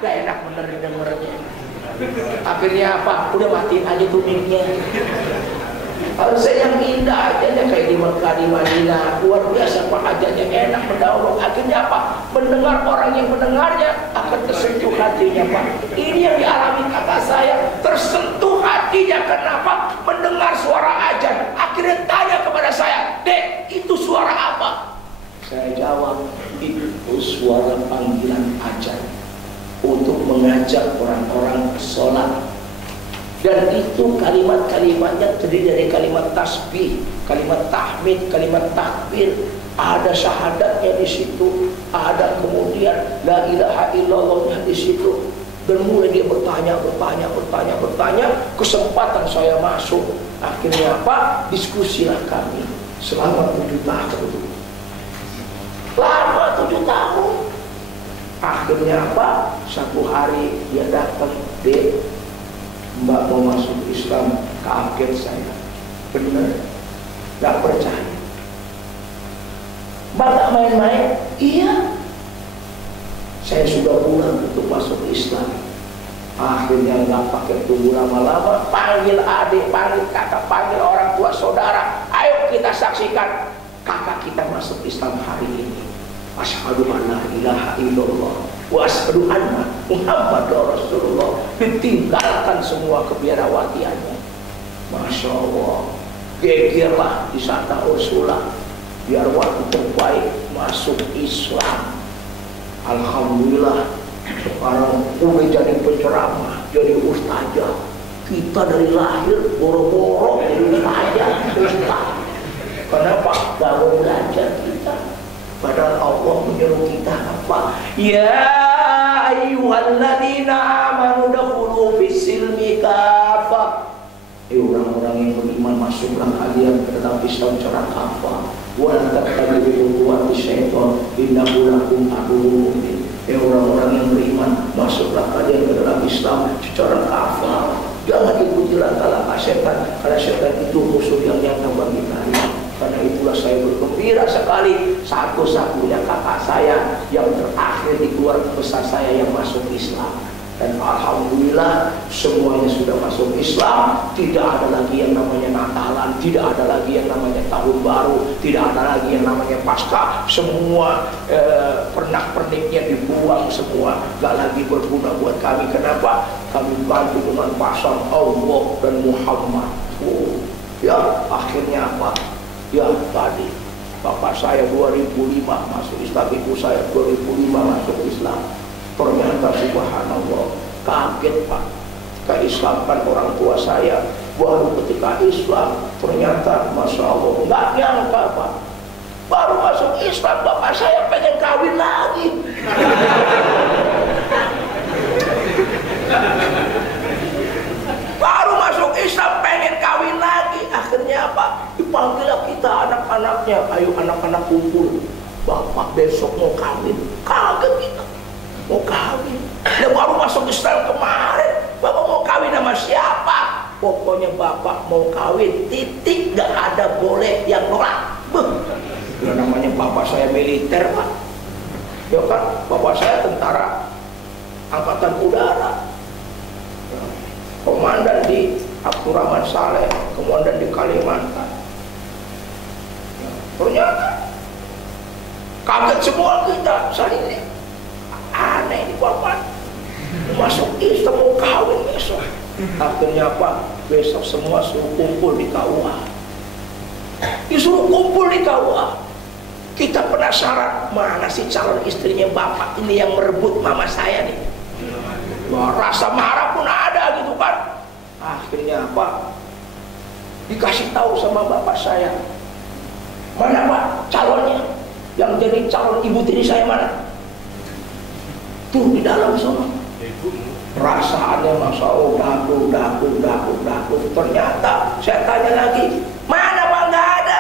gak enak bener dengernya. Akhirnya apa? Udah matiin aja tuh mic-nya. Saya yang indah aja kayak di Mekah, di Madinah, luar biasa Pak, ajannya enak, mendahului. Akhirnya apa? Mendengar orang yang mendengarnya akan tersentuh hatinya Pak. Ini yang dialami kakak saya, tersentuh hatinya. Kenapa? Mendengar suara ajan. Akhirnya tanya kepada saya, Dek, itu suara apa? Saya jawab, itu suara panggilan ajan untuk mengajak orang-orang sholat. Dan itu kalimat-kalimatnya terdiri dari kalimat tasbih, kalimat tahmid, kalimat takbir. Ada syahadatnya di situ, ada kemudian la ilaha illallahnya di situ. Dan mulai dia bertanya. Kesempatan saya masuk. Akhirnya apa? Diskusilah kami selama 7 tahun. Lama 7 tahun. Akhirnya apa? Satu hari dia datang, Dek, Mbak mau masuk Islam. Kaget saya. Benar? Gak percaya. Mbak gak main-main? Iya. Saya sudah pulang untuk masuk Islam. Akhirnya gak pakai tunggu lama-lama, panggil adik, panggil kakak, panggil orang tua saudara. Ayo kita saksikan kakak kita masuk Islam hari ini. Asyhadu an la ilaha illallah wa asyhadu anna Muhammadar Rasulullah. Ditinggalkan semua kebiarawatiannya. Masya Allah. Gegerlah di Santa Ursula, biar waktu terbaik masuk Islam. Alhamdulillah sekarang udah jadi penceramah, jadi ustazah. Kita dari lahir boro-boro jadi ustazah. Kenapa? Gak mau belajar kita. Padahal Allah menyuruh kita apa? Ya ayyuhalladzina amanu dakhulu fis-silmi kafah. Orang-orang yang beriman, masuklah kalian ke dalam Islam secara kafah. Wa la tattabi'u khutuwati syaitan innahu lakum aduwwun mubin. Orang-orang yang beriman, masuklah kalian ke dalam Islam secara kafah. Jangan ikuti langkah-langkah setan, karena setan itu musuh yang nyata bagi kalian. Karena itulah saya bergembira sekali, satu-satunya kakak saya yang terakhir di keluarga besar saya yang masuk Islam. Dan alhamdulillah semuanya sudah masuk Islam. Tidak ada lagi yang namanya Natalan, tidak ada lagi yang namanya Tahun Baru, tidak ada lagi yang namanya Paskah. Semua pernak-perniknya dibuang semua, gak lagi berguna buat kami. Kenapa? Kami bantu dengan pasang Allah dan Muhammad. Ya akhirnya apa? Ya tadi bapak saya 2005 masuk Islam, ibu saya 2005 masuk Islam. Ternyata subhanallah, kaget Pak, keislaman orang tua saya. Baru ketika Islam, ternyata Masya Allah, nggak nyangka Pak, baru masuk Islam bapak saya pengen kawin lagi. Baru masuk Islam pengen kawin lagi. Akhirnya apa? Dipanggil kita anak-anaknya, ayo anak-anak kumpul, bapak besok mau kawin. Kaget kita, mau kawin. Dia baru masuk Islam kemarin, bapak mau kawin sama siapa? Pokoknya bapak mau kawin, titik, gak ada boleh yang nolak. Ya namanya bapak saya militer Pak, ya kan, bapak saya tentara angkatan udara, komandan di Abdurrahman Saleh, komandan di Kalimantan. Ternyata kaget semua kita, saat ini aneh di bapak masuk Islam mau kawin besok. Akhirnya apa? Besok semua suruh kumpul di KUA. Disuruh kumpul di KUA. Kita penasaran, mana sih calon istrinya bapak ini yang merebut mama saya nih. Wah, rasa marah pun ada gitu kan. Akhirnya apa? Dikasih tahu sama bapak saya, mana Pak calonnya, yang jadi calon ibu tiri saya mana? Tuh di dalam sana. Perasaannya Masya Allah, daku. Ternyata saya tanya lagi, mana Pak? Nggak ada.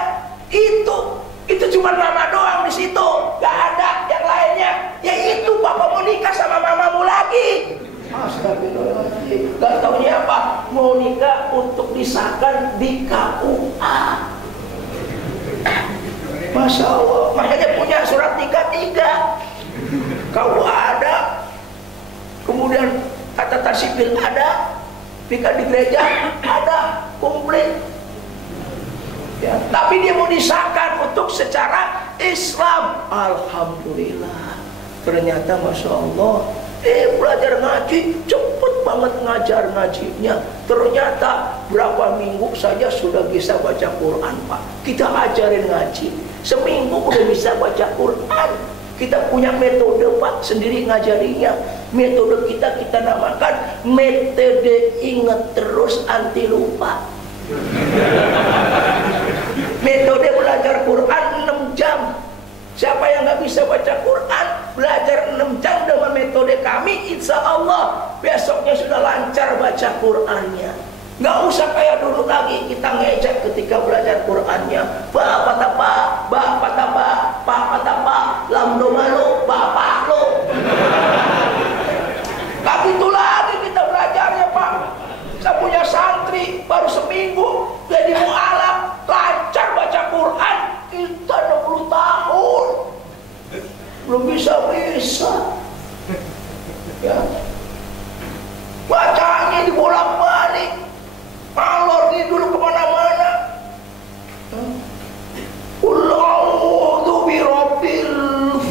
Itu cuma nama doang di situ, nggak ada yang lainnya. Ya itu bapak mau nikah sama mamamu lagi. Astagfirullahaladzim. Gak taunya apa? Mau nikah untuk disahkan di KUA. Masya Allah. Makanya punya surat nikah 3. KUA ada, kemudian catatan sipil ada, nikah di gereja ada, komplit. Ya, tapi dia mau disahkan untuk secara Islam. Alhamdulillah. Ternyata Masya Allah, belajar ngaji cepet banget ngajar ngajinya. Ternyata berapa minggu saja sudah bisa baca Quran Pak. Kita ajarin ngaji, seminggu udah bisa baca Quran. Kita punya metode Pak sendiri ngajarinya. Metode kita namakan metode ingat terus anti lupa. Metode belajar Quran 6 jam. Siapa yang nggak bisa baca Quran, belajar 6 jam dengan metode kami, insya Allah besoknya sudah lancar baca Qurannya. Nggak usah kayak dulu lagi kita ngejek ketika belajar Qurannya. Bapak tapa, lamdo malu, bapak lo. Gak gitu lagi kita belajarnya Pak. Saya punya santri baru seminggu jadi mu'alaf, lancar baca Quran. Kita 60 tahun belum bisa ya. Bacanya dibolak-balik, ngalor dulu kemana-mana. Qul a'udzu birabbil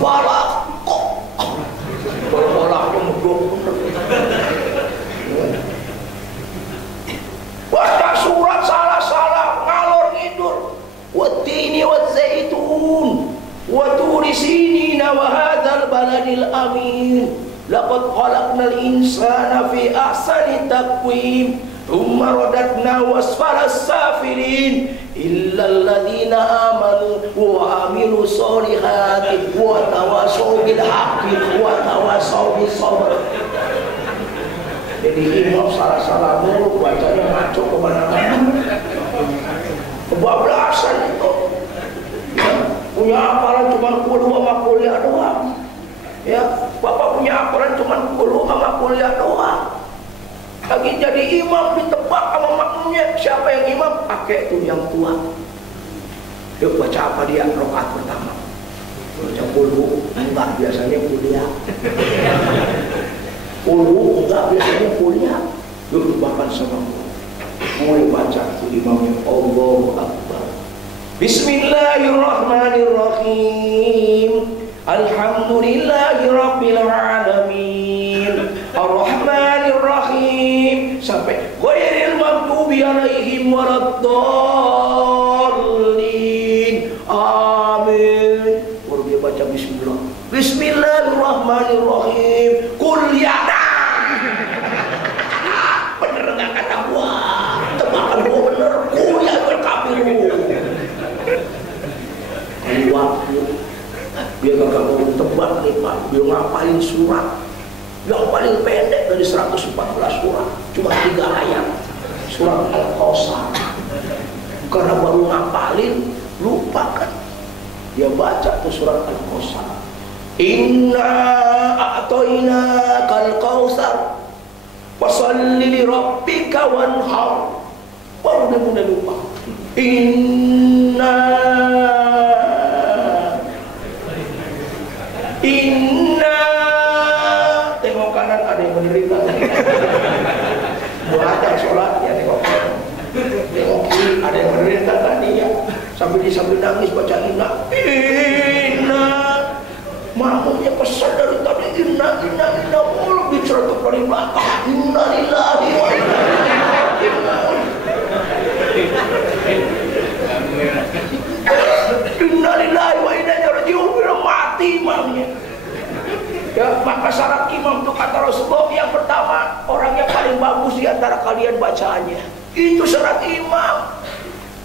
falaq. Bolak-baliknya mudok. Baca surat salah-salah, ngalor ngidur. Wattini wazzaitun wa turi sinina wa hadzal baladil amin. Laqad khalaqnal insana fi ahsani taqwim. Thumma radadnahu asfalas safilin illa alladhina amanu wa amilu solihati wa tawasaw bil haqqi wa tawasaw bis sabr. Jadi imam salah-salah mulu, bacanya ngaco kemana-mana, kebablasan itu. Ya, punya hafalan cuma kulu sama kuliah doang. Ya, bapak punya hafalan cuma kulu sama kuliah doang. Lagi jadi imam ditebak sama makmumnya. Siapa yang imam? Pakai itu yang tua. Dia baca apa dia? Rakaat pertama baca kulu, enggak, biasanya kuliah. enggak, biasanya kuliah. Yuk bahkan sama mulai baca itu imamnya Allahu Akbar. Bismillahirrahmanirrahim. Alhamdulillahirabbil alamin. Arrahmanirrahim sampai ghairil maghdubi alaihim waladdallin. Amin. Baru dia baca bismillah. Bismillahirrahmanirrahim. Qul ya. Bener enggak kata gua? Tebakan gua bener. Qul ya berkafir. Kalau waktu dia kagak mau tebak nih Pak, dia ngapalin surat yang paling pendek dari 114 surat, cuma 3 ayat, surat Al-Kautsar. Karena baru ngapalin, lupa kan, dia baca tuh surat Al-Kautsar. Inna a'toina kal kautsar fasalli li rabbika wanhar. Baru dia mulai lupa. Inna tengok kanan ada yang menderita. Baca sholatnya tengok kanan, tengok kiri ada yang menderita tadi ya. Sambil nangis baca inna. Makmumnya pesan dari tadi inna mulu dicerotok dari belakang. Inna lillahi wa inna ilaihi raji'un. Inna lillahi wa inna ilaihi raji'un. Mati imamnya. Ya, maka syarat imam itu kata Rasulullah yang pertama, orang yang paling bagus di antara kalian bacaannya. Itu syarat imam.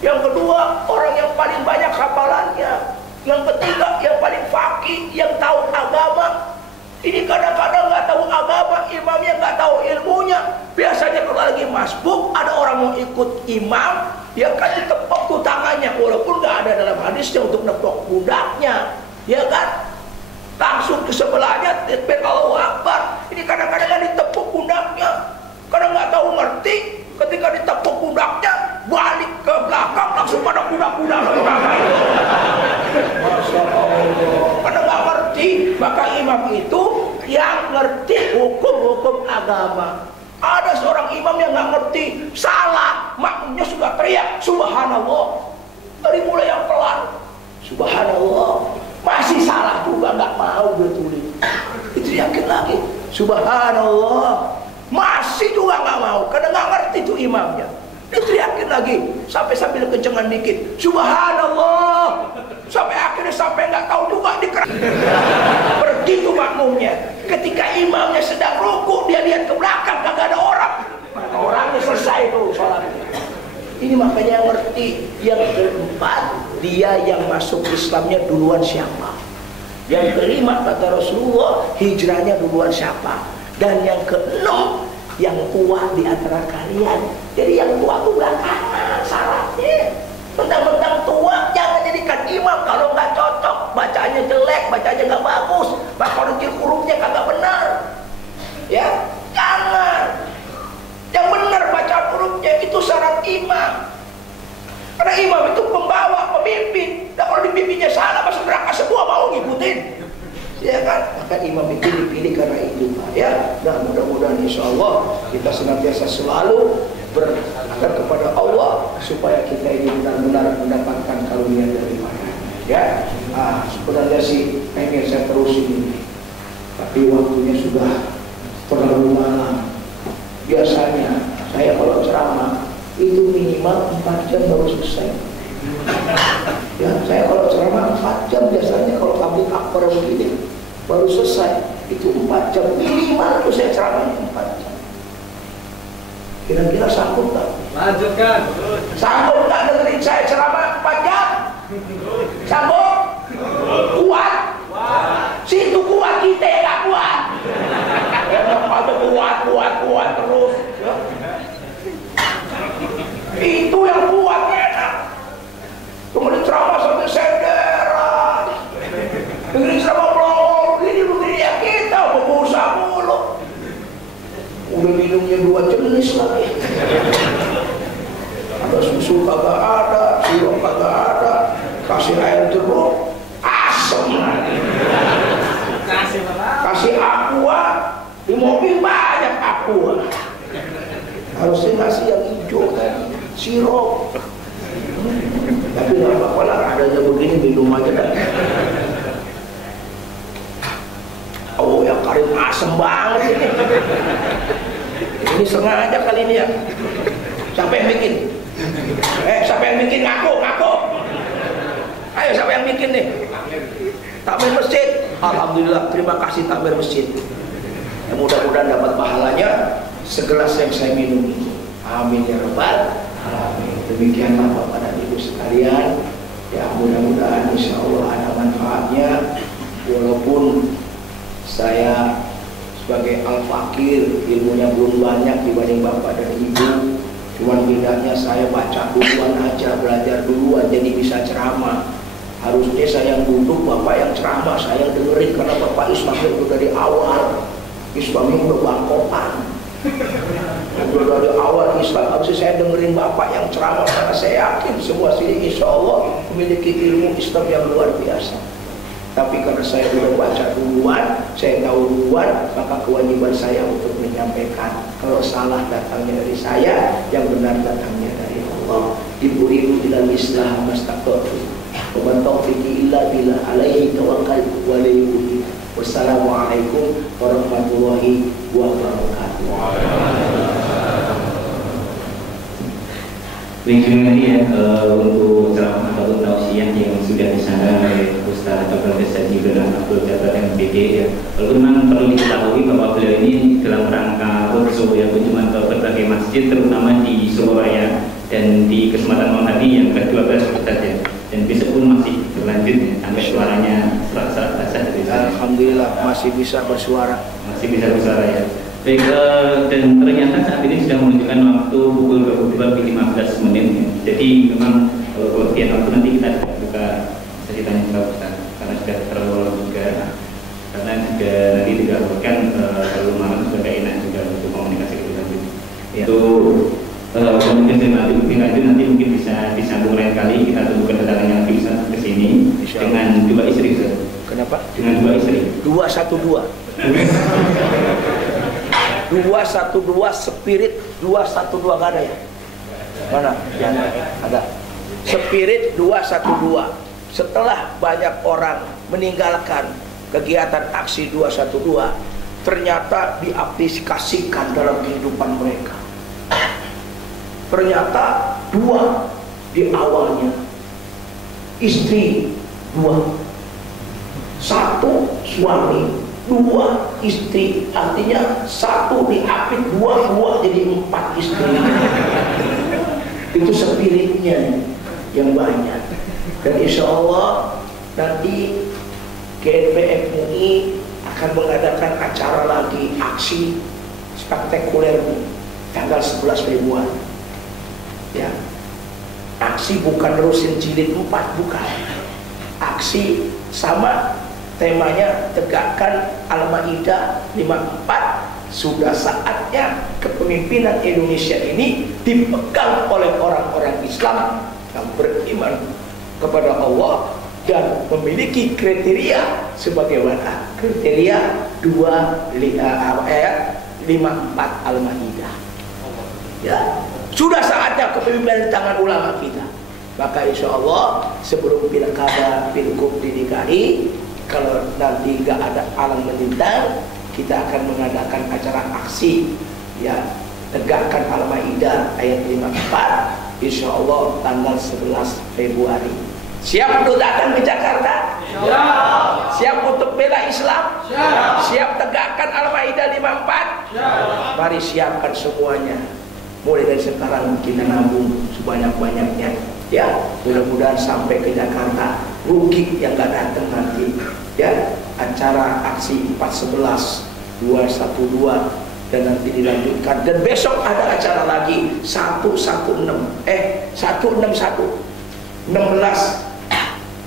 Yang kedua, orang yang paling banyak hafalannya. Yang ketiga, yang paling faqih, yang tahu agama. Ini kadang-kadang nggak tahu agama, imamnya nggak tahu ilmunya. Biasanya kalau lagi masbuk, ada orang mau ikut imam, dia kan ditepok tuh tangannya, walaupun nggak ada dalam hadisnya untuk nepok pundaknya, ya kan? Langsung ke sebelahnya, takbir Allahu Akbar. Ini kadang-kadang kan ditepuk pundaknya, karena nggak tahu ngerti. Ketika ditepuk pundaknya, balik ke belakang langsung pada kuda-kuda. Masya Allah. Karena nggak ngerti, maka imam itu yang ngerti hukum-hukum agama. Ada seorang imam yang nggak ngerti, salah, makmumnya sudah teriak subhanallah. Dari mulai yang pelan, subhanallah, masih salah juga, nggak mau betulis. Itu yakin lagi, subhanallah, masih juga nggak mau, karena nggak ngerti tuh imamnya. Itu yakin lagi, sampai sambil kencengan dikit, subhanallah, sampai akhirnya sampai nggak tahu juga dikeras. Pergi tuh makmumnya. Ketika imamnya sedang ruku, dia lihat ke belakang, kagak ada orang. Maka orangnya selesai tuh sholatnya. Ini makanya ngerti. Yang keempat, dia yang masuk Islamnya duluan siapa. Yang kelima kata Rasulullah, hijrahnya duluan siapa. Dan yang keenam, yang tua di antara kalian. Jadi yang tua itu belakangan syaratnya. Mentang-mentang tua, jangan jadikan imam kalau nggak cocok, bacaannya jelek, bacaannya nggak bagus, makhrajul hurufnya kagak benar. Ya, jangan. Yang benar baca hurufnya itu syarat imam. Karena imam itu pembawa, pemimpin. Dan kalau dipimpinnya salah, masuk neraka semua mau ngikutin. Ya kan? Maka imam itu dipilih karena itu, ya. Nah, mudah-mudahan insya Allah kita senantiasa selalu berharap kepada Allah supaya kita ini benar-benar mendapatkan karunia daripada. Ya, sebenarnya sih pengen saya terusin ini, tapi waktunya sudah terlalu malam. Biasanya saya kalau ceramah itu minimal 4 jam baru selesai. Ya, saya kalau ceramah 4 jam biasanya, kalau tablik akbar begini baru selesai. Itu 4 jam minimal, itu saya ceramahnya 4 jam. Kira-kira sanggup tak? Lanjutkan. Sanggup tak dengerin saya ceramah 4 jam? Sanggup? Kuat? Situ kuat, kita nggak kuat. Kuat terus. Ya. Itu yang kuatnya enak. Kemudian ceramah sampai senderan. Dengerin ceramah pelongor begini ya, kita berbusa mulu. Udah minumnya 2 jenis lagi. Ada susu kagak ada, sirup kagak ada, kasih air jeruk, asem lagi. Kasih aqua di mobil, Pak. aku. Harusnya ngasih yang hijau tadi, sirup. Tapi nggak apa-apa lah, adanya begini minum aja dah. Oh ya Karim asem banget ini. Ini sengaja kali ini ya. Siapa yang bikin? Siapa yang bikin? Ngaku. Ayo siapa yang bikin nih? Takmir masjid. Alhamdulillah, terima kasih takmir masjid. Ya, mudah-mudahan dapat pahalanya segelas yang saya minum ini. Amin ya rabbal alamin. Demikianlah Bapak dan Ibu sekalian. Ya mudah-mudahan insya Allah ada manfaatnya. Walaupun saya sebagai al-fakir ilmunya belum banyak dibanding Bapak dan Ibu. Cuman bedanya saya baca duluan aja, belajar duluan jadi bisa ceramah. Harusnya saya yang duduk, Bapak yang ceramah, saya yang dengerin karena Bapak Islamnya itu dari awal. Islamnya udah bangkotan. Udah dari awal Islam, harusnya saya dengerin Bapak yang ceramah karena saya yakin semua sini insya Allah memiliki ilmu Islam yang luar biasa. Tapi karena saya sudah baca duluan, saya tahu duluan, maka kewajiban saya untuk menyampaikan. Kalau salah datangnya dari saya, yang benar datangnya dari Allah. Ibu ilal Islam mastaqatu. Wa taufiqi illa billah alaihi tawakkal wa la yu'min. Wassalamualaikum warahmatullahi wabarakatuh. Terima kasih ya untuk ceramah atau tausiah yang sudah disampaikan oleh Ustaz Dr. Haji Ibrahim Abdul Jabbar MPD ya. Lalu memang perlu diketahui bahwa beliau ini dalam rangka roadshow ya kunjungan ke berbagai masjid terutama di Surabaya dan di Kesempatan Malam Hari yang ke-12 Ustaz ya. Dan besok pun masih berlanjut ya, sampai suaranya serak-serak basah dari sana. Alhamdulillah masih bisa bersuara. Masih bisa bersuara ya. Baik, dan ternyata saat ini sudah menunjukkan waktu pukul 22.15 menit ya. Jadi memang kelebihan waktu nanti kita tidak buka sesi tanya jawab Ustaz, karena sudah terlalu lama juga. Karena juga nanti dilakukan terlalu malam sudah tidak enak juga untuk komunikasi lebih lanjut. Ya. Itu komunikasi lebih lanjut nanti mungkin bisa disambung lain kali. Kita tunggu kedatangan yang bisa ke sini dengan dua istri Ustaz. Kenapa? Dengan dua istri. 212. 212 spirit 212 gak ada ya? Mana? Ada. Spirit 212. Setelah banyak orang meninggalkan kegiatan aksi 212, ternyata diaplikasikan dalam kehidupan mereka. Ternyata dua di awalnya, istri dua, satu suami, dua istri, artinya satu diapit dua jadi 4 istri. Itu spiritnya yang banyak. Dan insya Allah nanti GNPF MUI akan mengadakan acara lagi aksi spektakuler tanggal 11 Februari. Ya, aksi bukan Rusin Jilid 4, bukan. Aksi sama. Temanya tegakkan Al-Maidah 54. Sudah saatnya kepemimpinan Indonesia ini dipegang oleh orang-orang Islam yang beriman kepada Allah dan memiliki kriteria sebagaimana kriteria 54 Al-Maidah. Ya, sudah saatnya kepemimpinan di tangan ulama kita. Maka insya Allah sebelum pilkada pilgub di DKI, kalau nanti nggak ada alang melintang, kita akan mengadakan acara aksi ya tegakkan Al-Maidah ayat 54 insya Allah tanggal 11 Februari. Siap untuk datang ke Jakarta? Siap. Siap untuk bela Islam? Siap. Siap tegakkan Al-Maidah 54? Siap. Mari siapkan semuanya. Mulai dari sekarang kita nabung sebanyak-banyaknya. Ya, mudah-mudahan sampai ke Jakarta. Rugi yang gak datang nanti. Ya, acara aksi 411 212 dan nanti dilanjutkan. Dan besok ada acara lagi 161 16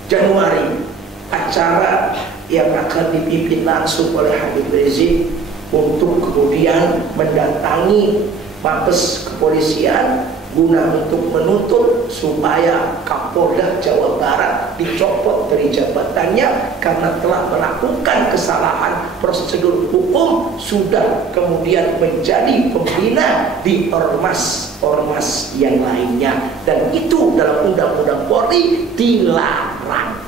Januari, acara yang akan dipimpin langsung oleh Habib Rizik untuk kemudian mendatangi Mabes Kepolisian guna untuk menuntut supaya Kapolda Jawa Barat dicopot dari jabatannya karena telah melakukan kesalahan prosedur hukum, sudah kemudian menjadi pembina di ormas yang lainnya, dan itu dalam Undang-Undang Polri dilarang.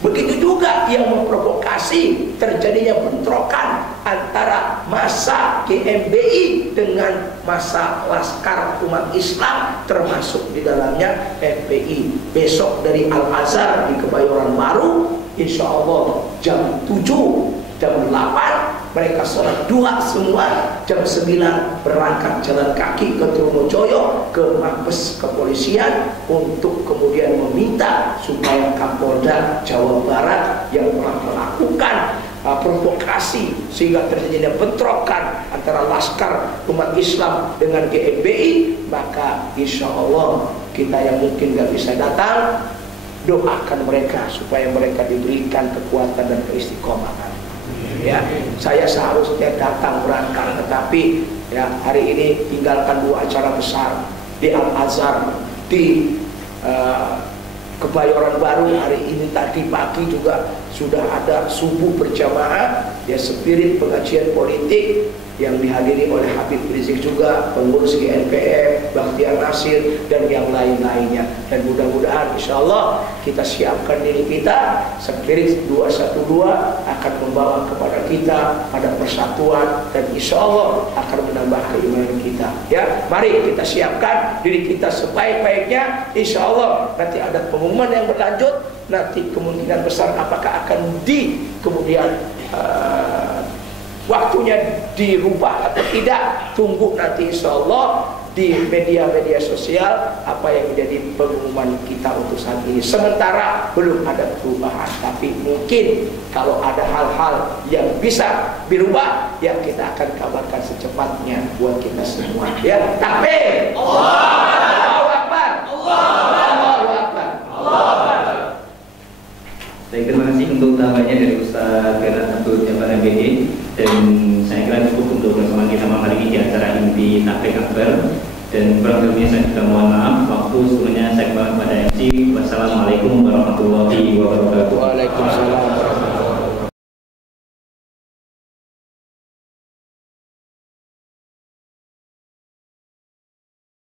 Begitu juga yang memprovokasi terjadinya bentrokan antara massa GMBI dengan massa Laskar Umat Islam, termasuk di dalamnya FPI. Besok dari Al-Azhar di Kebayoran Baru, insya Allah jam 7, jam 8 mereka sholat dua semua, jam 9 berangkat jalan kaki ke Trunojoyo, ke Mabes Kepolisian, untuk kemudian meminta supaya Kapolda Jawa Barat yang telah melakukan provokasi sehingga terjadinya bentrokan antara Laskar Umat Islam dengan GMBI, maka insya Allah kita yang mungkin gak bisa datang, doakan mereka supaya mereka diberikan kekuatan dan keistiqomahan. Ya, saya seharusnya datang berangkat, tetapi ya hari ini tinggalkan 2 acara besar di Al-Azhar, di Kebayoran Baru. Hari ini tadi pagi juga sudah ada subuh berjamaah, ya, spirit pengajian politik yang dihadiri oleh Habib Rizik juga, pengurus GNPF, Bakhtiar Nasir, dan yang lain-lainnya. Dan mudah-mudahan insya Allah kita siapkan diri kita, spirit 212 akan membawa kepada kita pada persatuan, dan insya Allah akan menambah keimanan kita. Ya, mari kita siapkan diri kita sebaik-baiknya. Insya Allah nanti ada pengumuman yang berlanjut, nanti kemungkinan besar apakah akan kemudian waktunya dirubah atau tidak, tunggu nanti insya Allah di media-media sosial apa yang menjadi pengumuman kita untuk saat ini. Sementara belum ada perubahan, tapi mungkin kalau ada hal-hal yang bisa dirubah, ya kita akan kabarkan secepatnya buat kita semua. Ya, takbir, Allahu Akbar, Allahu Akbar, Allahu Akbar. Baik, terima kasih untuk tambahnya dari Ustaz Berat Abdul Jabbar MBG, dan saya kira cukup untuk bersama kita malam hari ini di acara inti Takbir Akbar, dan kurang lebihnya saya juga mohon maaf. Waktu sebelumnya saya kembali kepada MC. Wassalamualaikum warahmatullahi wabarakatuh. Waalaikumsalam.